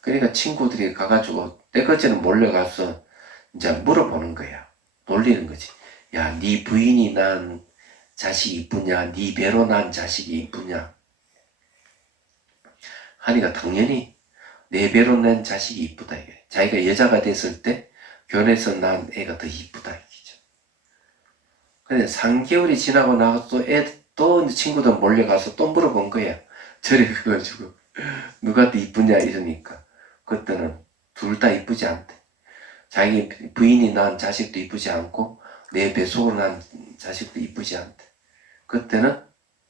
그러니까 친구들이 가가지고 때까지는 몰려가서 이제 물어보는 거야. 놀리는 거지. 야, 네 부인이 난 자식이 이쁘냐? 네 배로 난 자식이 이쁘냐? 하니까 당연히 내 배로 난 자식이 이쁘다 이게. 자기가 여자가 됐을 때 결혼해서 난 애가 더 이쁘다 이기죠. 근데 3개월이 지나고 나서 또 친구들 몰려가서 또 물어본 거야. 저래 그래가지고 누가 더 이쁘냐 이러니까 그때는 둘 다 이쁘지 않대. 자기 부인이 낳은 자식도 이쁘지 않고 내 뱃속으로 낳은 자식도 이쁘지 않대. 그때는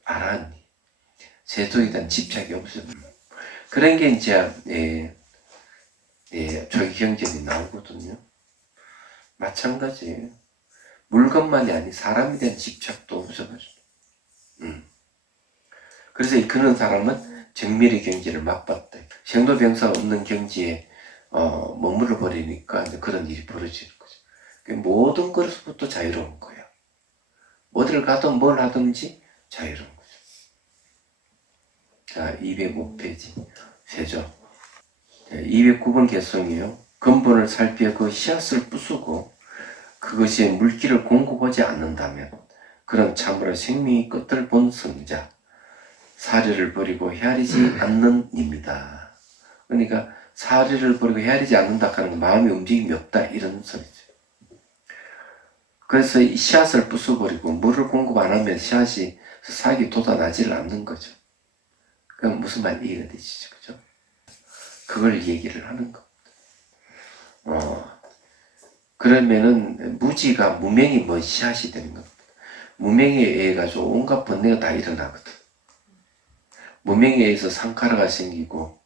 알았니. 세속에 대한 집착이 없어. 그런 게 이제 조기 경전이 나오거든요. 마찬가지예요. 물건만이 아닌 사람에 대한 집착도 없어가지고. 그래서 그런 사람은 정밀의 경지를 맛봤다. 생로병사 없는 경지에 머물러 버리니까 그런 일이 벌어지는 거죠. 모든 것부터 자유로운 거야. 어디를 가든 뭘 하든지 자유로운 거죠. 자, 205페이지 세죠. 209번 개성이에요. 근본을 살펴 그 씨앗을 부수고 그것이 물기를 공급하지 않는다면 그런 참으로 생명의 끝을 본 성자 사리를 버리고 헤아리지 않는 입니다. 그러니까 사리를 버리고 헤아리지 않는다 하는 건 마음의 움직임이 없다 이런 소리죠. 그래서 이 씨앗을 부숴버리고 물을 공급 안 하면 씨앗이 싹이 돋아나지를 않는 거죠. 그럼 무슨 말 이해가 되시죠? 그죠? 그걸 얘기를 하는 겁니다. 그러면은 무지가 무명이 뭐 씨앗이 되는 겁니다. 무명에 의해 가지고 온갖 번뇌가 다 일어나거든. 무명에 의해서 상카라가 생기고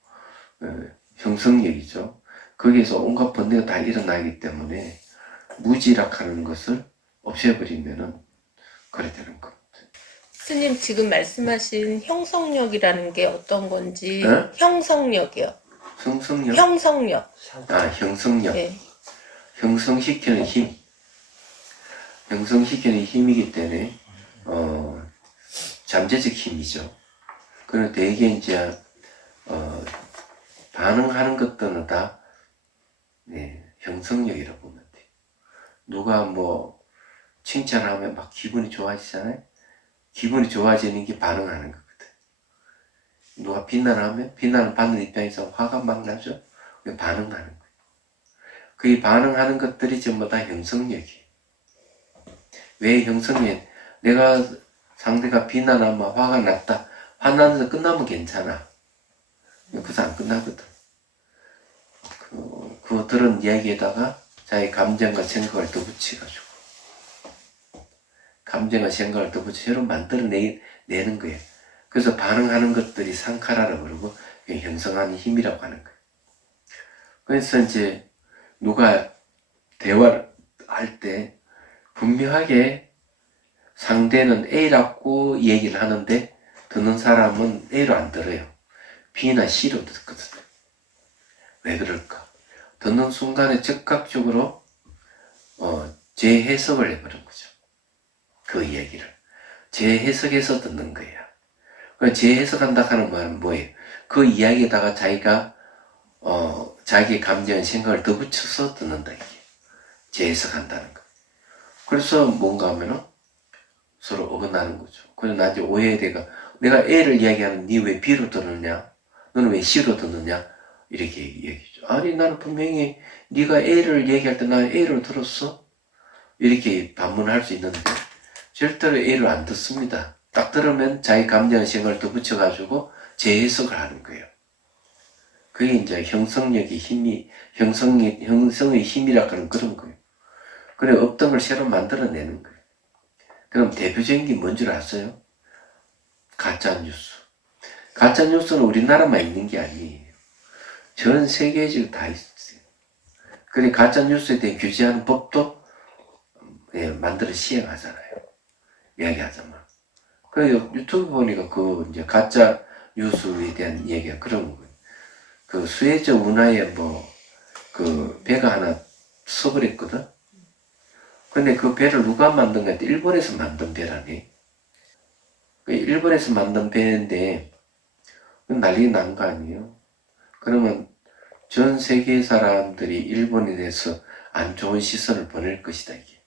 형성력이죠. 거기에서 온갖 번뇌가 다 일어나기 때문에 무지락하는 것을 없애버리면은 그래 되는 겁니다. 스님 지금 말씀하신 형성력이라는 게 어떤 건지. 네? 형성력이요. 형성력? 형성력. 아, 형성력. 네. 형성시키는 힘. 형성시키는 힘이기 때문에 잠재적 힘이죠. 그런데 대개 이제 반응하는 것들은 다 형성력이라고 보면 돼요. 누가 뭐 칭찬하면 막 기분이 좋아지잖아요. 기분이 좋아지는 게 반응하는 거거든. 누가 비난하면 비난을 받는 입장에서 화가 막 나죠. 반응하는 거예요. 그 반응하는 것들이 전부 다 형성력이에요. 왜 형성력? 내가 상대가 비난하면 화가 났다. 화나면서 끝나면 괜찮아. 그래서 안 끝나거든. 그 들은 이야기에다가 자기 감정과 생각을 더 붙여가지고 감정과 생각을 더 붙여 새로 만들어내는 거예요. 그래서 반응하는 것들이 상카라라고 그러고 형성하는 힘이라고 하는 거예요. 그래서 이제 누가 대화를 할 때 분명하게 상대는 A라고 얘기를 하는데 듣는 사람은 A로 안 들어요. B나 C로 듣거든요. 왜 그럴까? 듣는 순간에 즉각적으로 재해석을 해버린 거죠. 그 이야기를. 재해석해서 듣는 거예요. 재해석한다 하는 말은 뭐예요? 그 이야기에다가 자기가 자기 감정, 생각을 더 붙여서 듣는다 이게. 재해석한다는 거. 그래서 뭔가 하면은 서로 어긋나는 거죠. 그래서 나중에 오해되가 내가 A를 이야기하면 니 왜 B로 듣느냐? 너는 왜 C로 듣느냐? 이렇게 얘기죠. 아니 나는 분명히 네가 A를 얘기할 때 나 A로 들었어? 이렇게 반문할 수 있는데 절대로 A를 안 듣습니다. 딱 들으면 자기 감정, 생각을 더 붙여가지고 재해석을 하는 거예요. 그게 이제 형성력의 힘이, 형성의 힘이라고 하는 그런 거예요. 그래, 없던 걸 새로 만들어내는 거예요. 그럼 대표적인 게 뭔 줄 아세요? 가짜뉴스. 가짜뉴스는 우리나라만 있는 게 아니에요. 전 세계적으로 다 있어요. 그래, 가짜뉴스에 대해 규제하는 법도 만들어 시행하잖아요. 이야기하자면. 그래, 유튜브 보니까 이제 가짜뉴스에 대한 얘기가 그런 거예요. 그 수에즈 운하에 배가 하나 서버렸거든? 근데 그 배를 누가 만든 거야? 일본에서 만든 배라니. 일본에서 만든 배인데, 난리 난 거 아니에요? 그러면 전 세계 사람들이 일본에 대해서 안 좋은 시선을 보낼 것이다, 이게.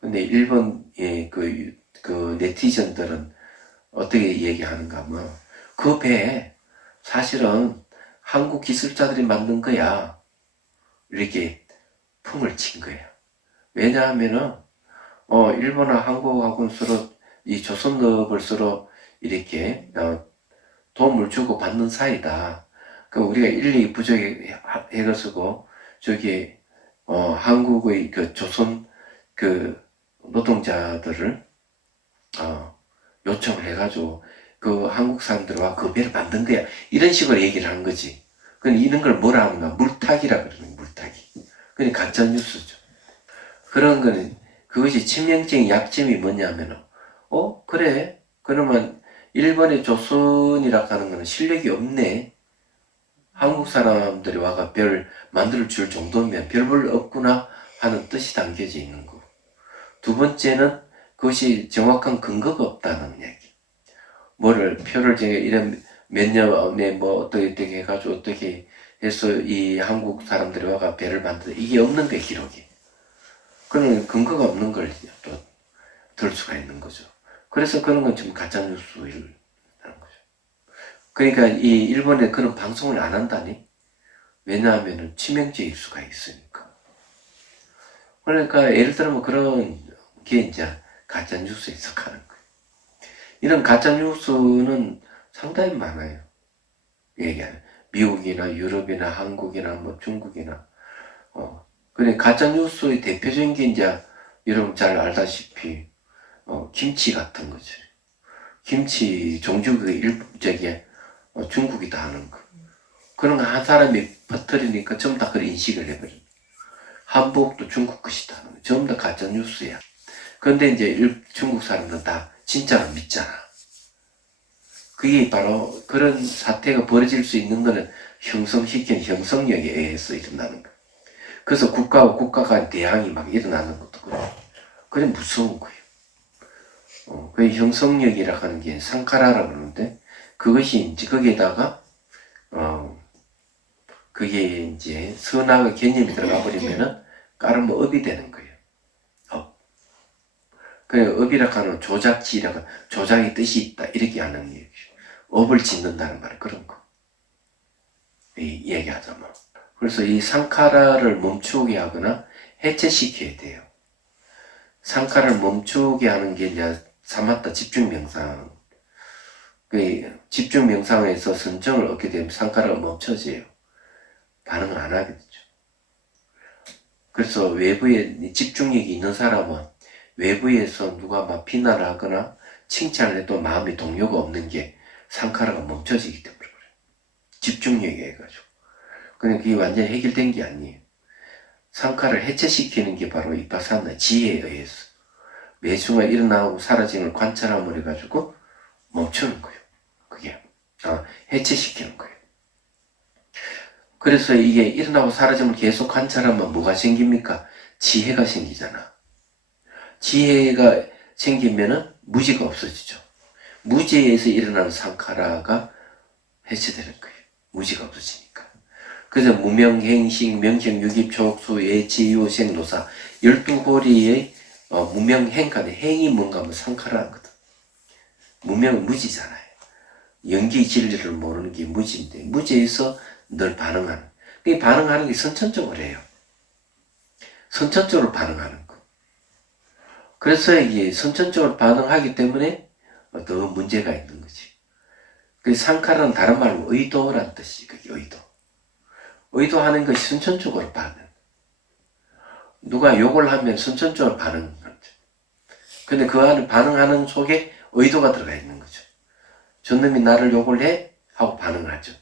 근데 일본의 그 네티즌들은 어떻게 얘기하는가 하면, 그 배에 사실은 한국 기술자들이 만든 거야. 이렇게 풍을 친 거예요. 왜냐하면은, 일본과 한국하고는 서로, 이 조선업을 서로 이렇게, 도움을 주고 받는 사이다. 그 우리가 인력이 부족해가지고, 저기, 한국의 그 조선 그 노동자들을, 요청을 해가지고, 그 한국 사람들과 그 배를 만든 거야. 이런 식으로 얘기를 한 거지. 그럼 이런 걸 뭐라 하는가? 물타기라 그러는 거야, 물타기. 그게 가짜뉴스죠. 그런 거는, 그것이 치명적인 약점이 뭐냐면은, 그래. 그러면 일본의 조선이라고 하는 거는 실력이 없네. 한국 사람들이 와가 별 만들어 줄 정도면 별 볼 없구나 하는 뜻이 담겨져 있는 거고. 두 번째는 그것이 정확한 근거가 없다는 얘기. 표를 정해 이런 몇 년에 뭐 어떻게 해가지고 어떻게 해서 이 한국 사람들이 와가 배를 만들어. 이게 없는 거예요, 기록이. 그러면 근거가 없는 걸 또 들 수가 있는 거죠. 그래서 그런 건 지금 가짜뉴스를 하는 거죠. 그러니까 이 일본에 그런 방송을 안 한다니? 왜냐하면은 치명적일 수가 있으니까. 그러니까 예를 들면 그런 게 이제 가짜뉴스에 속하는 거예요. 이런 가짜뉴스는 상당히 많아요. 얘기하는. 미국이나 유럽이나 한국이나 뭐 중국이나, 그래, 가짜뉴스의 대표적인 게 이제 여러분 잘 알다시피, 김치 같은 거죠. 김치 종주국의 중국이 다 하는 거. 그런 거 한 사람이 퍼뜨리니까 전부 다 그런 인식을 해버려. 한복도 중국 것이다. 전부 다 가짜 뉴스야. 그런데 이제 중국 사람들은 다 진짜로 믿잖아. 그게 바로 그런 사태가 벌어질 수 있는 거는 형성시킨 형성력에 의해서 일어나는 거야. 그래서 국가와 국가 간 대항이 막 일어나는 것도 그래 무서운 거예요. 그 형성력이라고 하는 게 상카라라고 그러는데, 그것이 이제 거기에다가, 그게 이제 선악의 개념이 들어가 버리면은 깔으면 업이 되는 거예요. 업. 그래, 업이라고 하는 조작지라고, 조작의 뜻이 있다. 이렇게 하는 얘기죠. 업을 짓는다는 말, 그런 거. 얘기하자면. 그래서 이 상카라를 멈추게 하거나 해체시켜야 돼요. 상카를 멈추게 하는 게 이제 사마타 집중명상. 그 집중명상에서 선정을 얻게 되면 상카라가 멈춰져요. 반응을 안 하게 되죠. 그래서 외부에 집중력이 있는 사람은 외부에서 누가 막 비난을 하거나 칭찬을 해도 마음의 동요가 없는 게 상카라가 멈춰지기 때문에 그래요. 집중력이 해가지고. 근데 그게 완전히 해결된 게 아니에요. 상카를 해체시키는 게 바로 이파사나 지혜에 의해서 매순간 일어나고 사라짐을 관찰함을 해가지고 멈추는 거예요. 그게 해체시키는 거예요. 그래서 이게 일어나고 사라짐을 계속 관찰하면 뭐가 생깁니까? 지혜가 생기잖아. 지혜가 생기면은 무지가 없어지죠. 무지에서 일어나는 상카라가 해체되는 거예요. 무지가 없어지니까. 그래서 무명행식, 명경유기, 초옥수, 예지, 유생, 노사 12고리의 무명행간의 행이 뭔가 하면 상카라거든. 무명은 무지잖아요. 연기 진리를 모르는 게 무지인데, 무지에서 늘 반응하는. 이 반응하는 게 선천적으로 해요. 선천적으로 반응하는 거. 그래서 이게 선천적으로 반응하기 때문에 더 문제가 있는 거지. 그 상카라는 다른 말로 의도란 뜻이, 그게 의도. 의도하는 것이 선천적으로 반응. 누가 욕을 하면 선천적으로 반응하는 거죠. 근데 그 안에 반응하는 속에 의도가 들어가 있는 거죠. 저놈이 나를 욕을 해? 하고 반응을 하죠.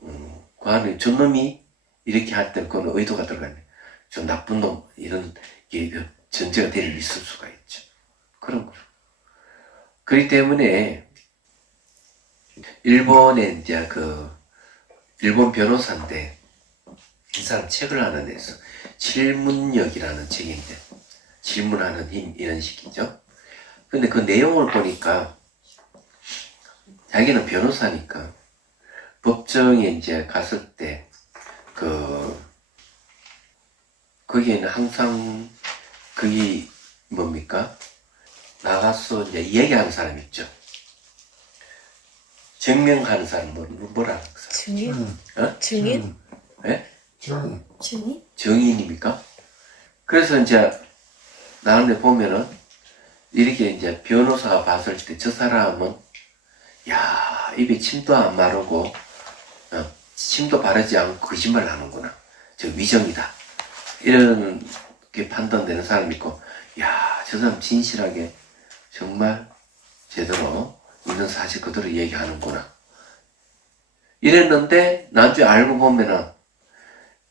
그 안에 저놈이 이렇게 할 때는 그건 의도가 들어가 있는 거예요. 저 나쁜 놈, 이런 게 전제가 될 있을 수가 있죠. 그런 거죠. 그렇기 때문에 일본에 이제 일본 변호사인데 이 사람 책을 하나 내서 질문력이라는 책인데, 질문하는 힘 이런 식이죠. 근데 그 내용을 보니까 자기는 변호사니까 법정에 이제 갔을 때 거기에는 항상 그게 뭡니까? 나가서 이제 얘기하는 사람 있죠. 증명하는 사람 뭐라는 그 사람? 증인? 어? 증인? 예? 증인? 증인입니까? 그래서 이제 나한테 보면은 이렇게 이제 변호사가 봤을 때 저 사람은 야 입에 침도 안 마르고 침도 바르지 않고 거짓말을 하는구나. 저 위정이다. 이렇게 판단되는 사람이 있고 야 저 사람 진실하게 정말 제대로 있는 사실 그대로 얘기하는구나. 이랬는데 나중에 알고 보면은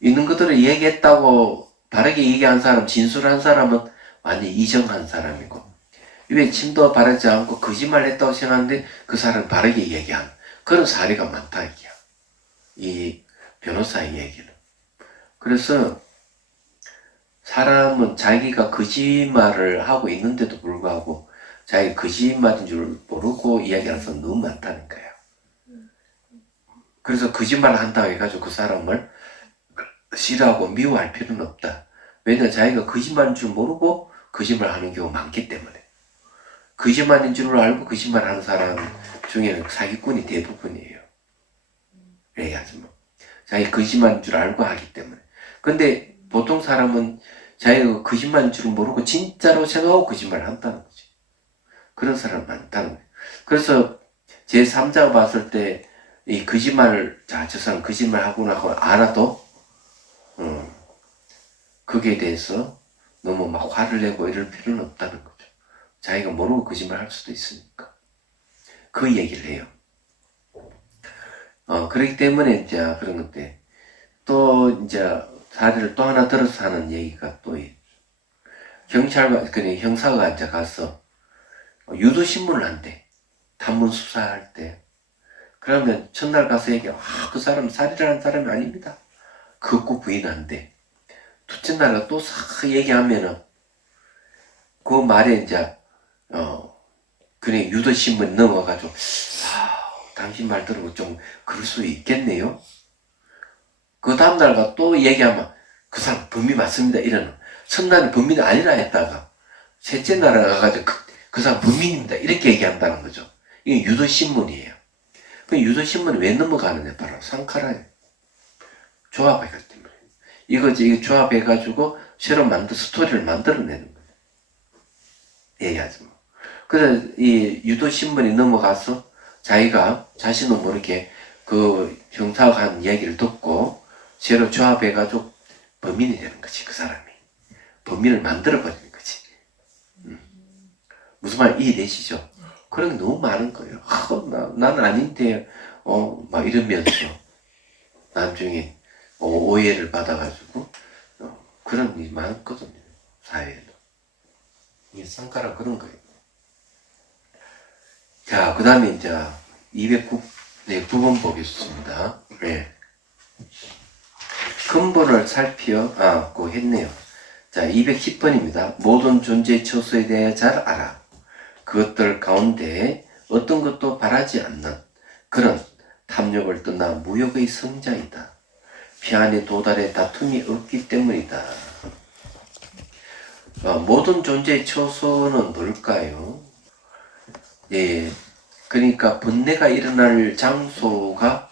있는 그대로 얘기했다고 바르게 얘기한 사람, 진술한 사람은 완전히 이정한 사람이고 입에 침도 바르지 않고 거짓말 했다고 생각하는데 그 사람은 바르게 얘기한 그런 사례가 많다 이게야. 이 변호사의 얘기는. 그래서 사람은 자기가 거짓말을 하고 있는데도 불구하고 자기가 거짓말인 줄 모르고 이야기하는 사람 너무 많다는 거예요. 그래서 거짓말을 한다고 해가지고 그 사람을 싫어하고 미워할 필요는 없다. 왜냐하면 자기가 거짓말인 줄 모르고 거짓말하는 경우가 많기 때문에. 거짓말인 줄 알고 거짓말하는 사람 중에는 사기꾼이 대부분이에요. 얘기하지 뭐. 자기 거짓말인 줄 알고 하기 때문에. 근데 보통 사람은 자기가 거짓말인 줄 모르고 진짜로 생각하고 거짓말을 한다는 거지. 그런 사람 많다는 거예요. 그래서 제3자가 봤을 때 이 거짓말을 저 사람 거짓말 하구나 하고 알아도 거기에 대해서 너무 막 화를 내고 이럴 필요는 없다는 거죠. 자기가 모르고 거짓말 할 수도 있으니까. 그 얘기를 해요. 그렇기 때문에 이제 그런 건데 또 이제 사례를 또 하나 들어서 하는 얘기가 또 경찰과 그냥 형사가 이제 가서 유도신문을 한대. 단문 수사할 때. 그러면 첫날 가서 얘기해. 그 사람 살인을 한 사람이 아닙니다. 그거 부인한대. 둘째 날 또 싹 얘기하면은 그 말에 이제 그냥 유도신문 넘어가지고 당신 말 들으면 좀 그럴 수 있겠네요. 그 다음날 또 얘기하면 그 사람 범인 맞습니다. 이러는. 첫날은 범인이 아니라 했다가 셋째 날에 가가지고 그 사람 범인입니다. 이렇게 얘기한다는 거죠. 이게 유도신문이에요. 그 유도신문이 왜 넘어가느냐 바로 상카라예요. 조합해갔기 때문에. 이거 조합해가지고 새로 스토리를 만들어내는 거예요. 얘기하지 뭐. 그래서 이 유도신문이 넘어가서 자기가 자신도 모르게 그 형사가 한 얘기를 듣고 새로 조합해가지고 범인이 되는 거지, 그 사람이. 범인을 만들어버리는 거지. 무슨 말 이해되시죠? 그런 게 너무 많은 거예요. 나는 아닌데, 막 이러면서 나중에 오해를 받아가지고 그런 일이 많거든요, 사회에는. 이게 상가라 그런 거예요. 자, 그 다음에 이제 209번 보겠습니다. 네. 근본을 살피고 했네요. 자, 210번입니다. 모든 존재의 처소에 대해 잘 알아. 그것들 가운데 어떤 것도 바라지 않는 그런 탐욕을 떠나 무욕의 성자이다. 피안에 도달해 다툼이 없기 때문이다. 모든 존재의 처소는 뭘까요? 예, 그러니까 번뇌가 일어날 장소가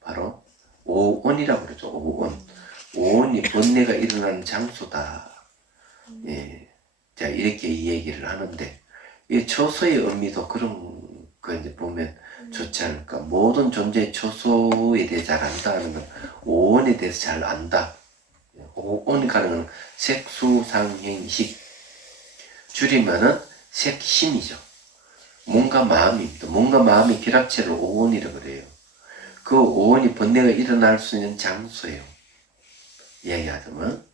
바로 오온이라고 그러죠. 오온이 번뇌가 일어나는 장소다. 예, 자 이렇게 이 얘기를 하는데 이 처소의 의미도 그런 거 이제 보면 좋지 않을까. 모든 존재의 처소에 대해 잘 안다는 건 오온에 대해서 잘 안다. 오온 가는 건 색수상행식 줄이면은 색심이죠. 몸과 마음입니다. 몸과 마음의 결합체를 오온이라고 그래요. 그 오온이 번뇌가 일어날 수 있는 장소예요. 이야기하자면.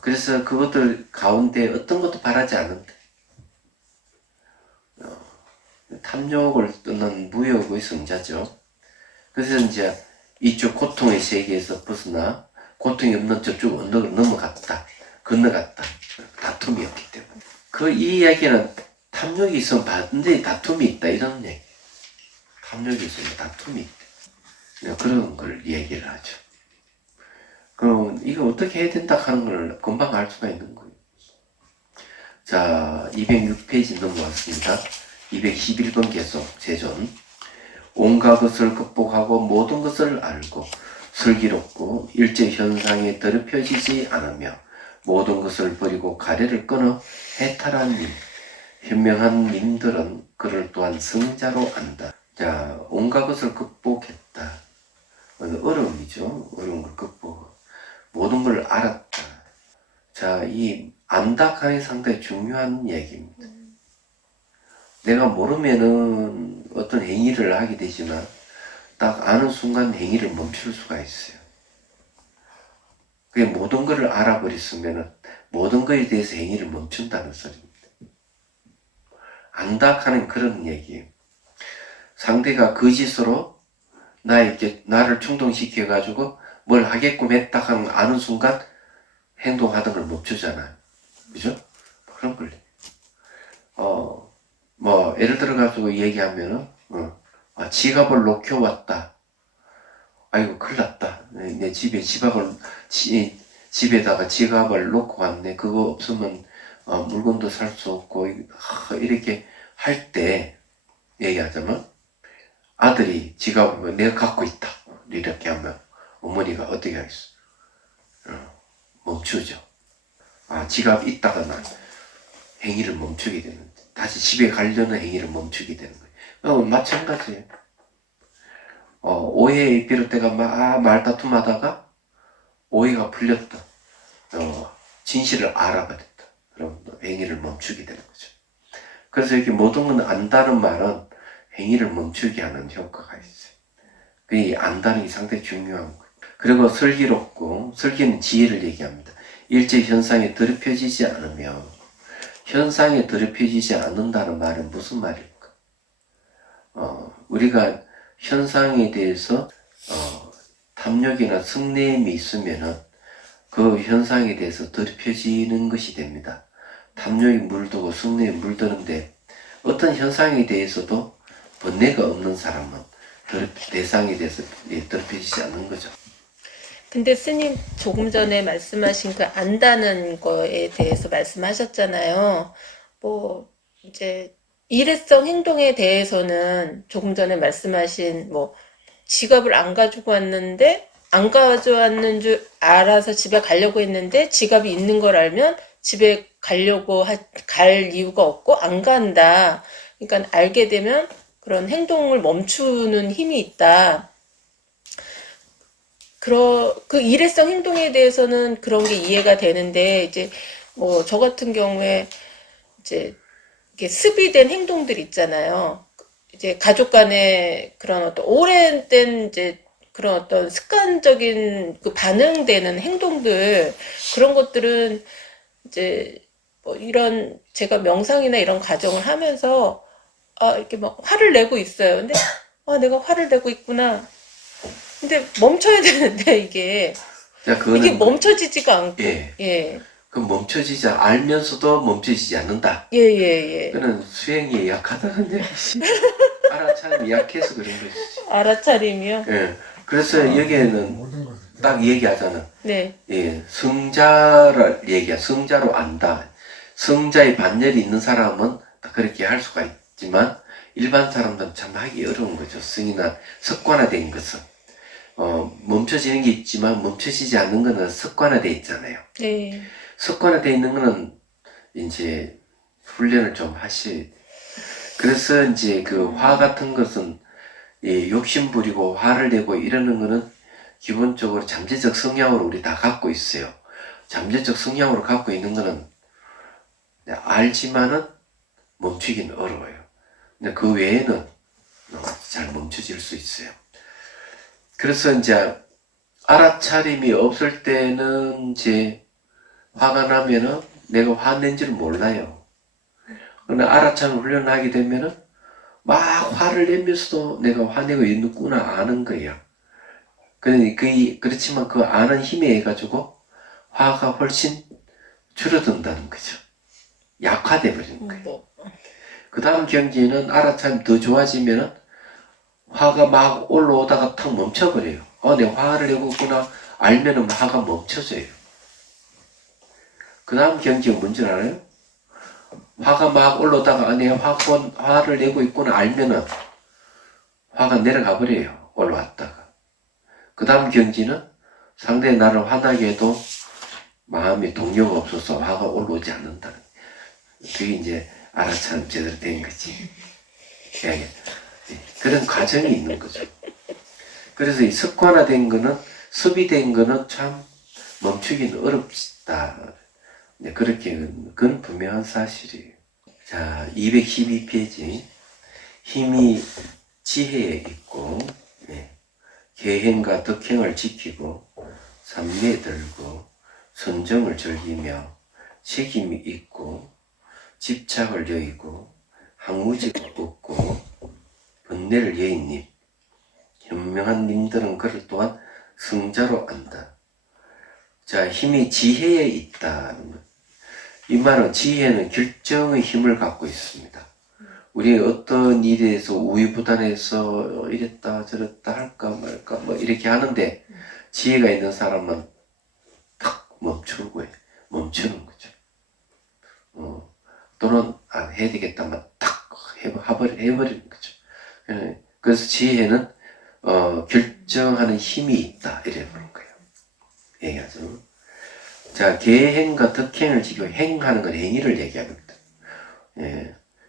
그래서 그것들 가운데 어떤 것도 바라지 않는다. 탐욕을 떠난 무욕의 성자죠. 그래서 이제 이쪽 고통의 세계에서 벗어나 고통이 없는 저쪽 언덕을 넘어갔다. 건너갔다. 다툼이 없기 때문에. 이 이야기는 탐욕이 있으면 반드시 다툼이 있다. 이런 얘기. 탐욕이 있으면 다툼이 있다. 그런 걸 얘기를 하죠. 그럼 이거 어떻게 해야 된다 하는 걸 금방 알 수가 있는 거예요. 자, 206페이지 넘어왔습니다. 211번 계속 재존. 온갖 것을 극복하고 모든 것을 알고 슬기롭고 일제 현상에 더럽혀지지 않으며 모든 것을 버리고 가래를 끊어 해탈한 님, 현명한 님들은 그를 또한 성자로 안다. 자, 온갖 것을 극복했다. 어려움이죠. 어려운 걸 극복. 모든 걸 알았다. 자, 이 안다 하는 게 상당히 중요한 얘기입니다. 내가 모르면은 어떤 행위를 하게 되지만 딱 아는 순간 행위를 멈출 수가 있어요. 그게 모든 것을 알아버렸으면은 모든 것에 대해서 행위를 멈춘다는 소리입니다. 안다 하는 그런 얘기예요. 상대가 거짓으로 나를 충동시켜가지고 뭘 하게끔 했다 하는 아는 순간 행동하던 걸 멈추잖아요. 그죠? 그런 걸. 뭐, 예를 들어가지고 얘기하면은, 지갑을 놓겨왔다. 아이고, 큰일 났다. 내 집에 집에다가 지갑을 놓고 왔네. 그거 없으면, 물건도 살 수 없고, 이렇게 할 때, 얘기하자면, 아들이 지갑을 내가 갖고 있다. 이렇게 하면, 어머니가 어떻게 하겠어? 멈추죠. 지갑이 있다가 난 행위를 멈추게 되는데, 다시 집에 가려는 행위를 멈추게 되는 거예요. 마찬가지예요. 오해에 비롯돼가 말다툼하다가 오해가 풀렸다. 진실을 알아버렸다. 그럼 행위를 멈추게 되는 거죠. 그래서 이렇게 모든 건 안다는 말은 행위를 멈추게 하는 효과가 있어요. 그 안다는 게 상당히 중요한 거예요. 그리고 슬기롭고, 슬기는 지혜를 얘기합니다. 일제 현상에 더럽혀지지 않으며, 현상에 더럽혀지지 않는다는 말은 무슨 말일까? 우리가 현상에 대해서 탐욕이나 성냄이 있으면은 그 현상에 대해서 더럽혀지는 것이 됩니다. 탐욕이 물들고 성냄이 물드는데 어떤 현상에 대해서도 번뇌가 없는 사람은 대상에 대해서 더럽혀지지 않는 거죠. 근데 스님 조금 전에 말씀하신 그 안다는 거에 대해서 말씀하셨잖아요. 뭐 이제 일회성 행동에 대해서는 조금 전에 말씀하신 뭐 지갑을 안 가지고 왔는데 안 가져왔는 줄 알아서 집에 가려고 했는데 지갑이 있는 걸 알면 집에 갈 이유가 없고 안 간다. 그러니까 알게 되면 그런 행동을 멈추는 힘이 있다. 그 일회성 행동에 대해서는 그런 게 이해가 되는데, 이제, 뭐, 저 같은 경우에, 이제, 이게 습의된 행동들 있잖아요. 이제, 가족 간에 그런 어떤 오랜된, 이제, 그런 어떤 습관적인 그 반응되는 행동들, 그런 것들은, 이제, 뭐, 이런, 제가 명상이나 이런 과정을 하면서, 이렇게 막 화를 내고 있어요. 근데, 내가 화를 내고 있구나. 근데 멈춰야 되는데 이게 멈춰지지가 않고 예. 그 멈춰지지 알면서도 멈춰지지 않는다. 예. 그는 수행이 약하다는 얘기지. 알아차림이 약해서 그런 것이지. 알아차림이요? 예. 그래서 여기에는 딱 얘기하잖아. 네. 예. 성자를 성자로 안다. 성자의 반열이 있는 사람은 그렇게 할 수가 있지만 일반 사람들은 참 하기 어려운 거죠. 성이나 습관화된 것은. 멈춰지는 게 있지만 멈춰지지 않는 거는 습관화되어 있잖아요. 네. 습관화되어 있는 거는 이제 훈련을 좀 그래서 이제 그 화 같은 것은 욕심 부리고 화를 내고 이러는 거는 기본적으로 잠재적 성향으로 우리 다 갖고 있어요. 잠재적 성향으로 갖고 있는 거는 알지만은 멈추기는 어려워요. 근데 그 외에는 잘 멈춰질 수 있어요. 그래서 이제 알아차림이 없을 때는 이제 화가 나면은 내가 화낸지를 몰라요. 그런데 알아차림 훈련하게 되면은 막 화를 내면서도 내가 화내고 있구나 아는 거예요. 그렇지만 그 아는 힘에 의해 가지고 화가 훨씬 줄어든다는 거죠. 약화돼 버리는 거예요. 그 다음 경기는 알아차림 더 좋아지면은 화가 막 올라오다가 탁 멈춰버려요. 내가 화를 내고 있구나. 알면은 화가 멈춰져요. 그 다음 경지가 뭔지 알아요? 화가 막 올라오다가 내가 화를 내고 있구나 알면은 화가 내려가 버려요. 올라왔다가. 그 다음 경지는 상대의 나를 화나게 해도 마음에 동요가 없어서 화가 올라오지 않는다. 그게 이제 알아차림 제대로 된 거지. 그런 과정이 있는 거죠. 그래서 이 습관화된 거는, 습의된 거는 참 멈추기는 어렵다. 그렇게, 그건 분명한 사실이에요. 자, 212페이지. 힘이 지혜에 있고, 계행과 덕행을 지키고, 삼매에 들고, 선정을 즐기며, 책임이 있고, 집착을 여의고, 항무지가 없고, 번뇌를 예인님, 현명한 님들은 그를 또한 승자로 안다. 자, 힘이 지혜에 있다. 이 말은 지혜는 결정의 힘을 갖고 있습니다. 우리 어떤 일에 대해서 우유부단해서 이랬다 저랬다 할까 말까 뭐 이렇게 하는데 지혜가 있는 사람은 탁 멈추는 거죠. 또는 안 해야 되겠다만 탁 해버리는 거죠. 그래서 지혜는 결정하는 힘이 있다 이래 보는 거예요. 얘기하죠. 자, 계행과 덕행을 지키고 행하는 건 행위를 얘기합니다.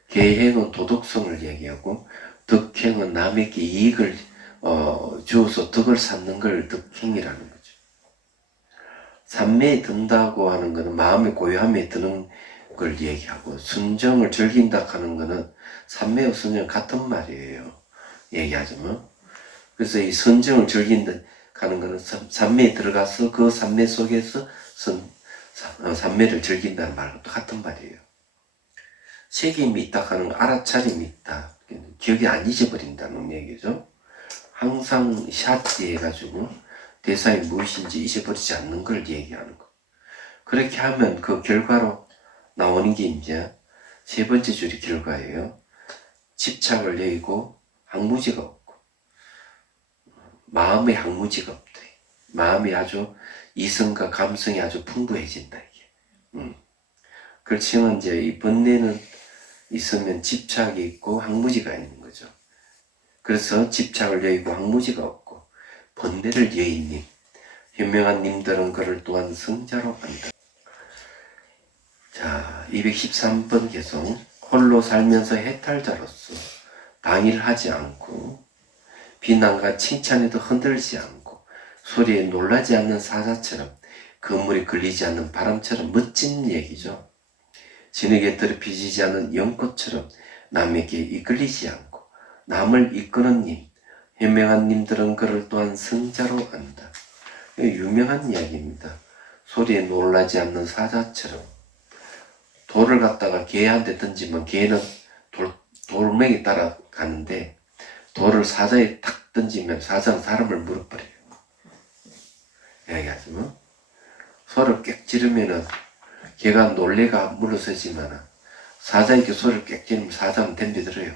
계행은 도덕성을 얘기하고 덕행은 남에게 이익을 주어서 덕을 쌓는 걸 덕행이라는 거죠. 삼매에 든다고 하는 것은 마음의 고요함에 드는 걸 얘기하고 순정을 즐긴다 하는 것은 삼매와 순정 같은 말이에요. 얘기하자면. 그래서 이 선정을 즐긴다 하는 것은 삼매에 들어가서 그 삼매 속에서 삼매를 즐긴다는 말과 똑같은 말이에요. 책임이 있다 하는 건 알아차림이 있다. 기억이 안 잊어버린다는 얘기죠. 항상 샷지 해가지고 대상이 무엇인지 잊어버리지 않는 걸 얘기하는 거. 그렇게 하면 그 결과로 나오는 게 이제 세 번째 줄이 결과예요. 집착을 여의고 항무지가 없고 마음의 항무지가 없다. 마음이 아주 이성과 감성이 아주 풍부해진다 이게. 그렇지만 이제 이 번뇌는 있으면 집착이 있고 항무지가 있는 거죠. 그래서 집착을 여의고 항무지가 없고 번뇌를 여의님, 현명한 님들은 그를 또한 성자로 안다. 자, 213번 개송. 홀로 살면서 해탈자로서 방일하지 않고 비난과 칭찬에도 흔들지 않고 소리에 놀라지 않는 사자처럼 그물에 걸리지 않는 바람처럼 멋진 얘기죠. 진흙에 더럽혀지지 않은 연꽃처럼 남에게 이끌리지 않고 남을 이끄는 님, 현명한 님들은 그를 또한 성자로 안다. 유명한 이야기입니다. 소리에 놀라지 않는 사자처럼 돌을 갖다가 개한테 던지면 개는 돌멩이 따라가는데 돌을 사자에 탁 던지면 사자는 사람을 물어버려요. 이야기하지만 소를 꽥 지르면은 개가 놀래가 물러서지만 사자에게 소리를 꽥 지르면 사자는 덤벼들어요.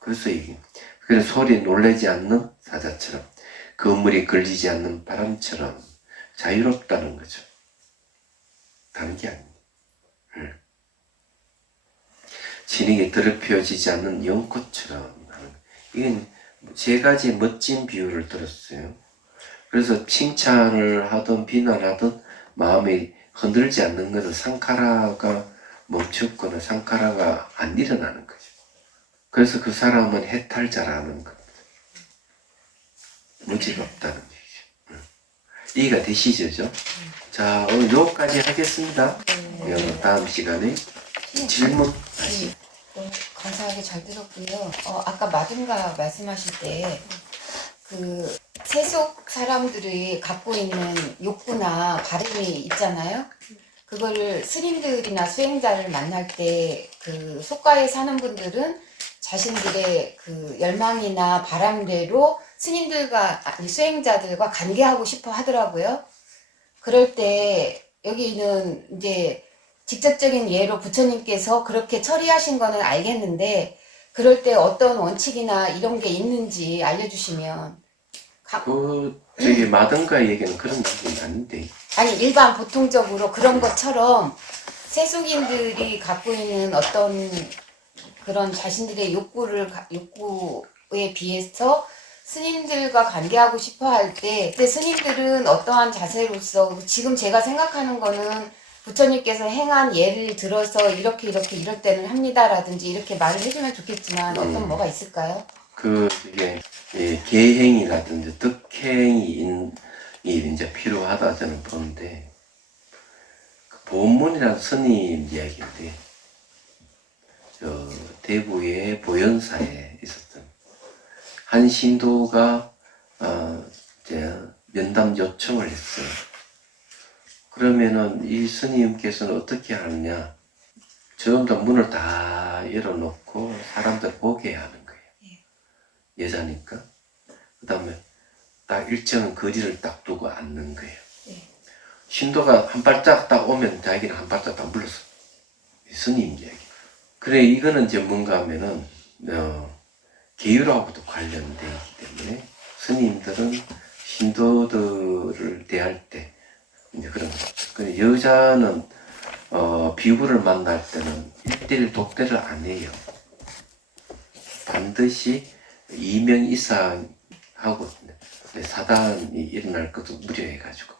그래서 그래서 소리에 놀라지 않는 사자처럼 그물이 걸리지 않는 바람처럼 자유롭다는 거죠. 다른 게 아닙니다. 진흙에 더럽혀지지 않는 연꽃처럼 이건 세 가지 멋진 비유를 들었어요. 그래서 칭찬을 하든 비난하든 마음이 흔들지 않는 것은 상카라가 멈췄거나 상카라가 안 일어나는 거죠. 그래서 그 사람은 해탈자라는 겁니다. 무지가 없다는 얘기죠. 이해가 되시죠? 자, 오늘 여기까지 하겠습니다. 다음 시간에 질문 다시. 감사하게 잘 들었고요. 아까 마든가 말씀하실 때 그 세속 사람들이 갖고 있는 욕구나 바람이 있잖아요. 그거를 스님들이나 수행자를 만날 때 그 속가에 사는 분들은 자신들의 그 열망이나 바람대로 스님들과 아니 수행자들과 관계하고 싶어 하더라고요. 그럴 때 여기는 이제 직접적인 예로 부처님께서 그렇게 처리하신 거는 알겠는데 그럴 때 어떤 원칙이나 이런 게 있는지 알려주시면 저기 마든가 얘기는 그런 얘기는 아닌데. 아니 일반 보통적으로 그런 것처럼 세속인들이 갖고 있는 어떤 그런 자신들의 욕구에 비해서 스님들과 관계하고 싶어 할 때 그때 스님들은 어떠한 자세로서 지금 제가 생각하는 거는 부처님께서 행한 예를 들어서 이렇게 이럴 때는 합니다라든지 이렇게 말을 해주면 좋겠지만 어떤 뭐가 있을까요? 이게 계행이라든지 득행이 이제 필요하다 저는 보는데 그 본문이라는 스님 이야기인데 저 대구의 보현사에 있었던 한 신도가 이제 면담 요청을 했어요. 그러면은 이 스님께서는 어떻게 하느냐? 전부 다 문을 다 열어놓고 사람들 보게 하는 거예요. 여자니까. 그 다음에 딱 일정한 거리를 딱 두고 앉는 거예요. 신도가 한 발짝 딱 오면 자기는 한 발짝 딱 물렀어. 스님 이야기. 그래, 이거는 이제 뭔가 하면은, 계율하고도 관련되기 때문에 스님들은 신도들을 대할 때, 이제 그런 거죠. 근데 여자는, 비구를 만날 때는 1대1 독대를 안 해요. 반드시 2명 이상 하고 사단이 일어날 것도 무료해가지고.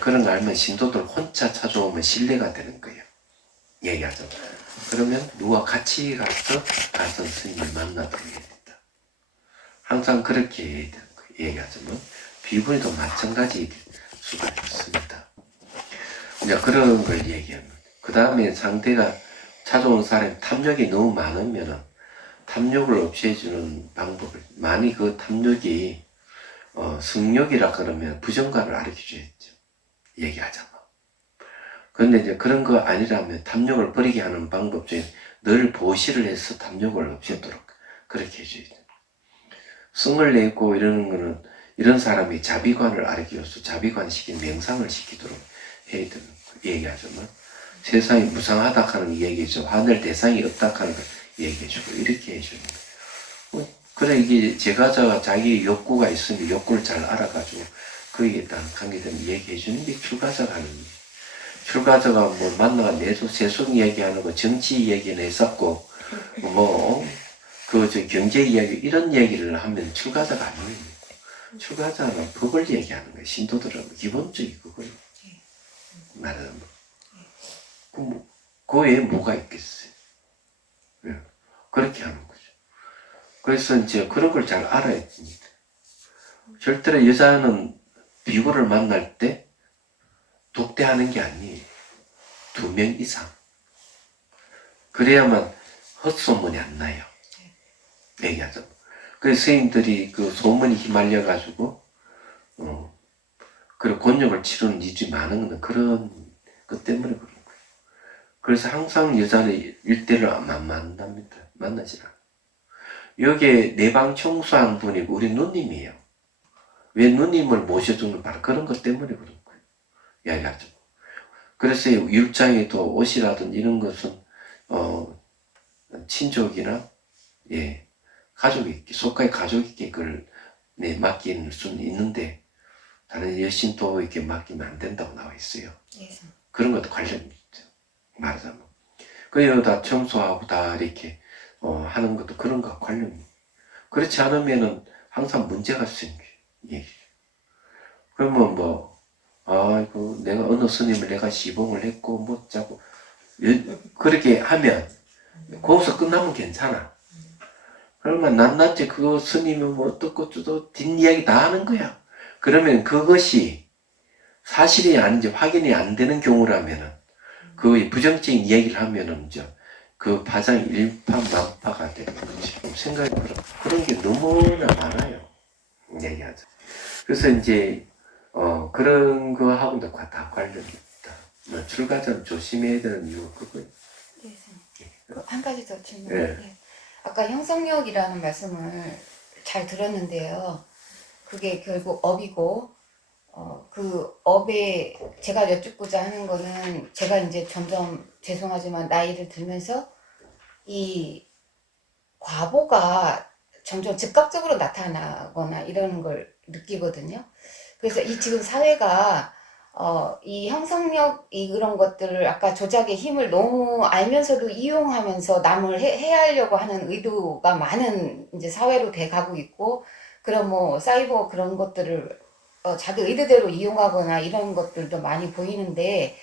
그런 거 알면 신도들 혼자 찾아오면 신뢰가 되는 거예요. 얘기하죠. 그러면 누가 같이 가서 스님을 만나도록 해야 된다. 항상 그렇게 해야 되는 거예요. 얘기하자면 비구에도 마찬가지일 수가 있습니다. 이제 그런 걸 얘기하는 거예요. 그 다음에 상대가 찾아온 사람이 탐욕이 너무 많으면은 탐욕을 없애주는 방법을 많이 그 탐욕이 성욕이라 그러면 부정과를 가르쳐줘야죠. 얘기하자면. 그런데 이제 그런 거 아니라면 탐욕을 버리게 하는 방법 중에 늘 보시를 해서 탐욕을 없애도록 그렇게 해줘야 돼요. 성을 내고 이러는 거는 이런 사람이 자비관을 알기로서 자비관시킨 명상을 시키도록 해야 되는 거 얘기하자면 세상이 무상하다 하는 얘기죠. 하늘 대상이 없다 하는 거 얘기해주고 이렇게 해주는 거예요. 그래 이게 제가자가 자기 욕구가 있으면 욕구를 잘 알아가지고 거기에 따른 관계되면 얘기해주는 게 출가자가 하는 거예요. 출가자가 뭐 만나가 내수 세속 얘기하는 거 정치 얘기는 했었고 저 경제 이야기 이런 얘기를 하면 출가자가 아니에요. 출가자는 법을 얘기하는 거예요. 신도들은 기본적인 그거예요. 말하자면 그 외에 뭐가 있겠어요. 그렇게 하는 거죠. 그래서 이제 그런 걸 잘 알아야 됩니다. 절대로 여자는 비구를 만날 때 독대하는 게 아니에요. 2명 이상. 그래야만 헛소문이 안 나요. 얘기하죠. 그래서 선생님들이 그 소문이 휘말려가지고, 그리고 곤욕을 치르는 일이 많은 건 그런 것 때문에 그런 거예요. 그래서 항상 여자를 일대를 안 만납니다. 만나지 않아요. 여기에 내방 청소한 분이 우리 누님이에요. 왜 누님을 모셔주는 바로 그런 것 때문에 그런 거예요. 이야기하죠. 그래서 율장에도 옷이라든지 이런 것은 친족이나 가족이 속가의 가족에게 그걸 맡길 수는 있는데 다른 여신도 이렇게 맡기면 안 된다고 나와 있어요. 그런 것도 관련이 있죠. 말하자면 그여다 청소하고 다 이렇게 하는 것도 그런 거 관련이. 그렇지 않으면은 항상 문제가 생겨요. 그러면 아이고 내가 어느 스님을 내가 시봉을 했고 뭐 자고 그렇게 하면 거기서 끝나면 괜찮아. 그러면 낱낱이 그 스님이 뭐 어떻고 저도 뒷이야기 다 하는 거야. 그러면 그것이 사실이 아닌지 확인이 안 되는 경우라면은 그 부정적인 이야기를 하면은 이제 그 파장이 일파만파가 되는 거지. 생각이 그런 게 너무나 많아요. 얘기하자. 그래서 이제 그런 거하고도 다 관련이 있다. 출가자는 조심해야 되는 이유가 그거예요. 한 가지 더 질문. 아까 형성욕이라는 말씀을 잘 들었는데요. 그게 결국 업이고, 그 업에 제가 여쭙고자 하는 거는 제가 이제 점점 죄송하지만 나이를 들면서 이 과보가 점점 즉각적으로 나타나거나 이러는 걸 느끼거든요. 그래서 이 지금 사회가 이 형성력 이런 것들을 아까 조작의 힘을 너무 알면서도 이용하면서 남을 해하려고 하는 의도가 많은 이제 사회로 돼가고 있고, 그런 뭐 사이버 그런 것들을 자기 의도대로 이용하거나 이런 것들도 많이 보이는데,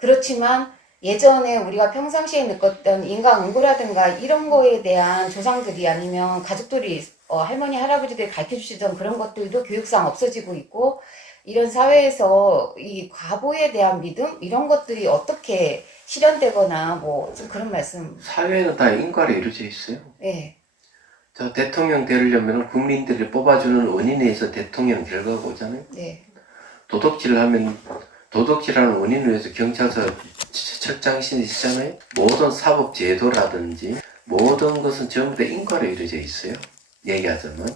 그렇지만 예전에 우리가 평상시에 느꼈던 인과응보라든가 이런 거에 대한 조상들이 아니면 가족들이 할머니 할아버지들이 가르쳐주시던 그런 것들도 교육상 없어지고 있고, 이런 사회에서 이 과보에 대한 믿음 이런 것들이 어떻게 실현되거나 뭐 좀 그런 말씀. 사회는 다 인과로 이루어져 있어요. 네. 저 대통령 되려면 국민들이 뽑아주는 원인에 의해서 대통령 결과가 오잖아요. 네. 도덕질을 하면 도덕질하는 원인을 위해서 경찰서 철장신이 있잖아요. 모든 사법 제도라든지 모든 것은 전부 다 인과로 이루어져 있어요. 얘기하자면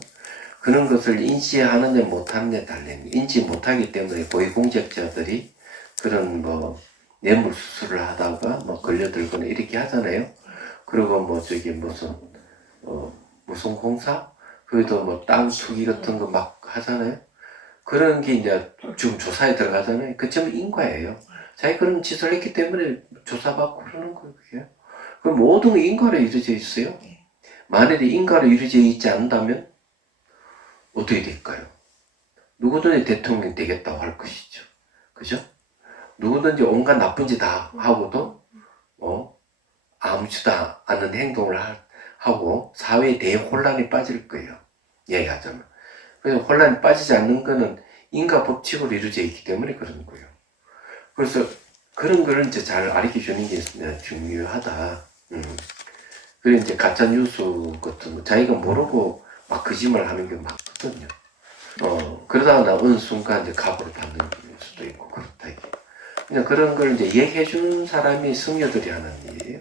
그런 것을 인지하느냐 못하느냐에 달린, 인지 못하기 때문에 고위공직자들이 그런 뭐 뇌물 수수를 하다가 뭐 걸려들거나 이렇게 하잖아요. 그리고 뭐 저기 무슨 공사? 거기도 뭐 땅 투기 같은 거 막 하잖아요. 그런 게 이제 지금 조사에 들어가잖아요. 그 점은 인과예요. 자기 그런 짓을 했기 때문에 조사받고 그러는 거예요, 그게. 그럼 모든 게 인과로 이루어져 있어요. 만약에 인과로 이루어져 있지 않는다면 어떻게 될까요? 누구든지 대통령이 되겠다고 할 것이죠. 그죠? 누구든지 온갖 나쁜 짓 다 하고도, 아무렇지도 않은 행동을 하고 사회에 대혼란이 빠질 거예요. 얘기하자면. 그래서 혼란이 빠지지 않는 거는 인과 법칙으로 이루어져 있기 때문에 그런 거예요. 그래서 그런 거를 이제 잘 가르쳐 주는 게 중요하다. 그리고 이제 가짜뉴스 같은 거, 자기가 모르고 막 거짓말 하는 게 많거든요. 그러다가 나 어느 순간 이제 갑으로 받는 수도 있고, 그렇다. 그냥 그런 걸 이제 얘기해 주는 사람이 승려들이 하는 일이에요.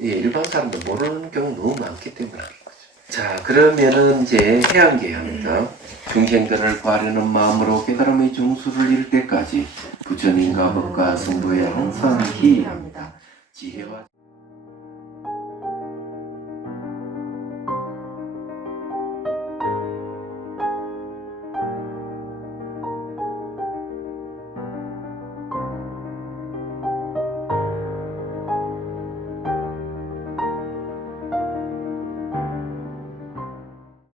예, 일반 사람들 모르는 경우 너무 많기 때문에 그런 거죠. 자, 그러면은 이제 해양계합니다. 중생들을 구하려는 마음으로 깨달음의 정수를 이룰 때까지 부처님과 법과 성부에 항상 기합니다. 지혜와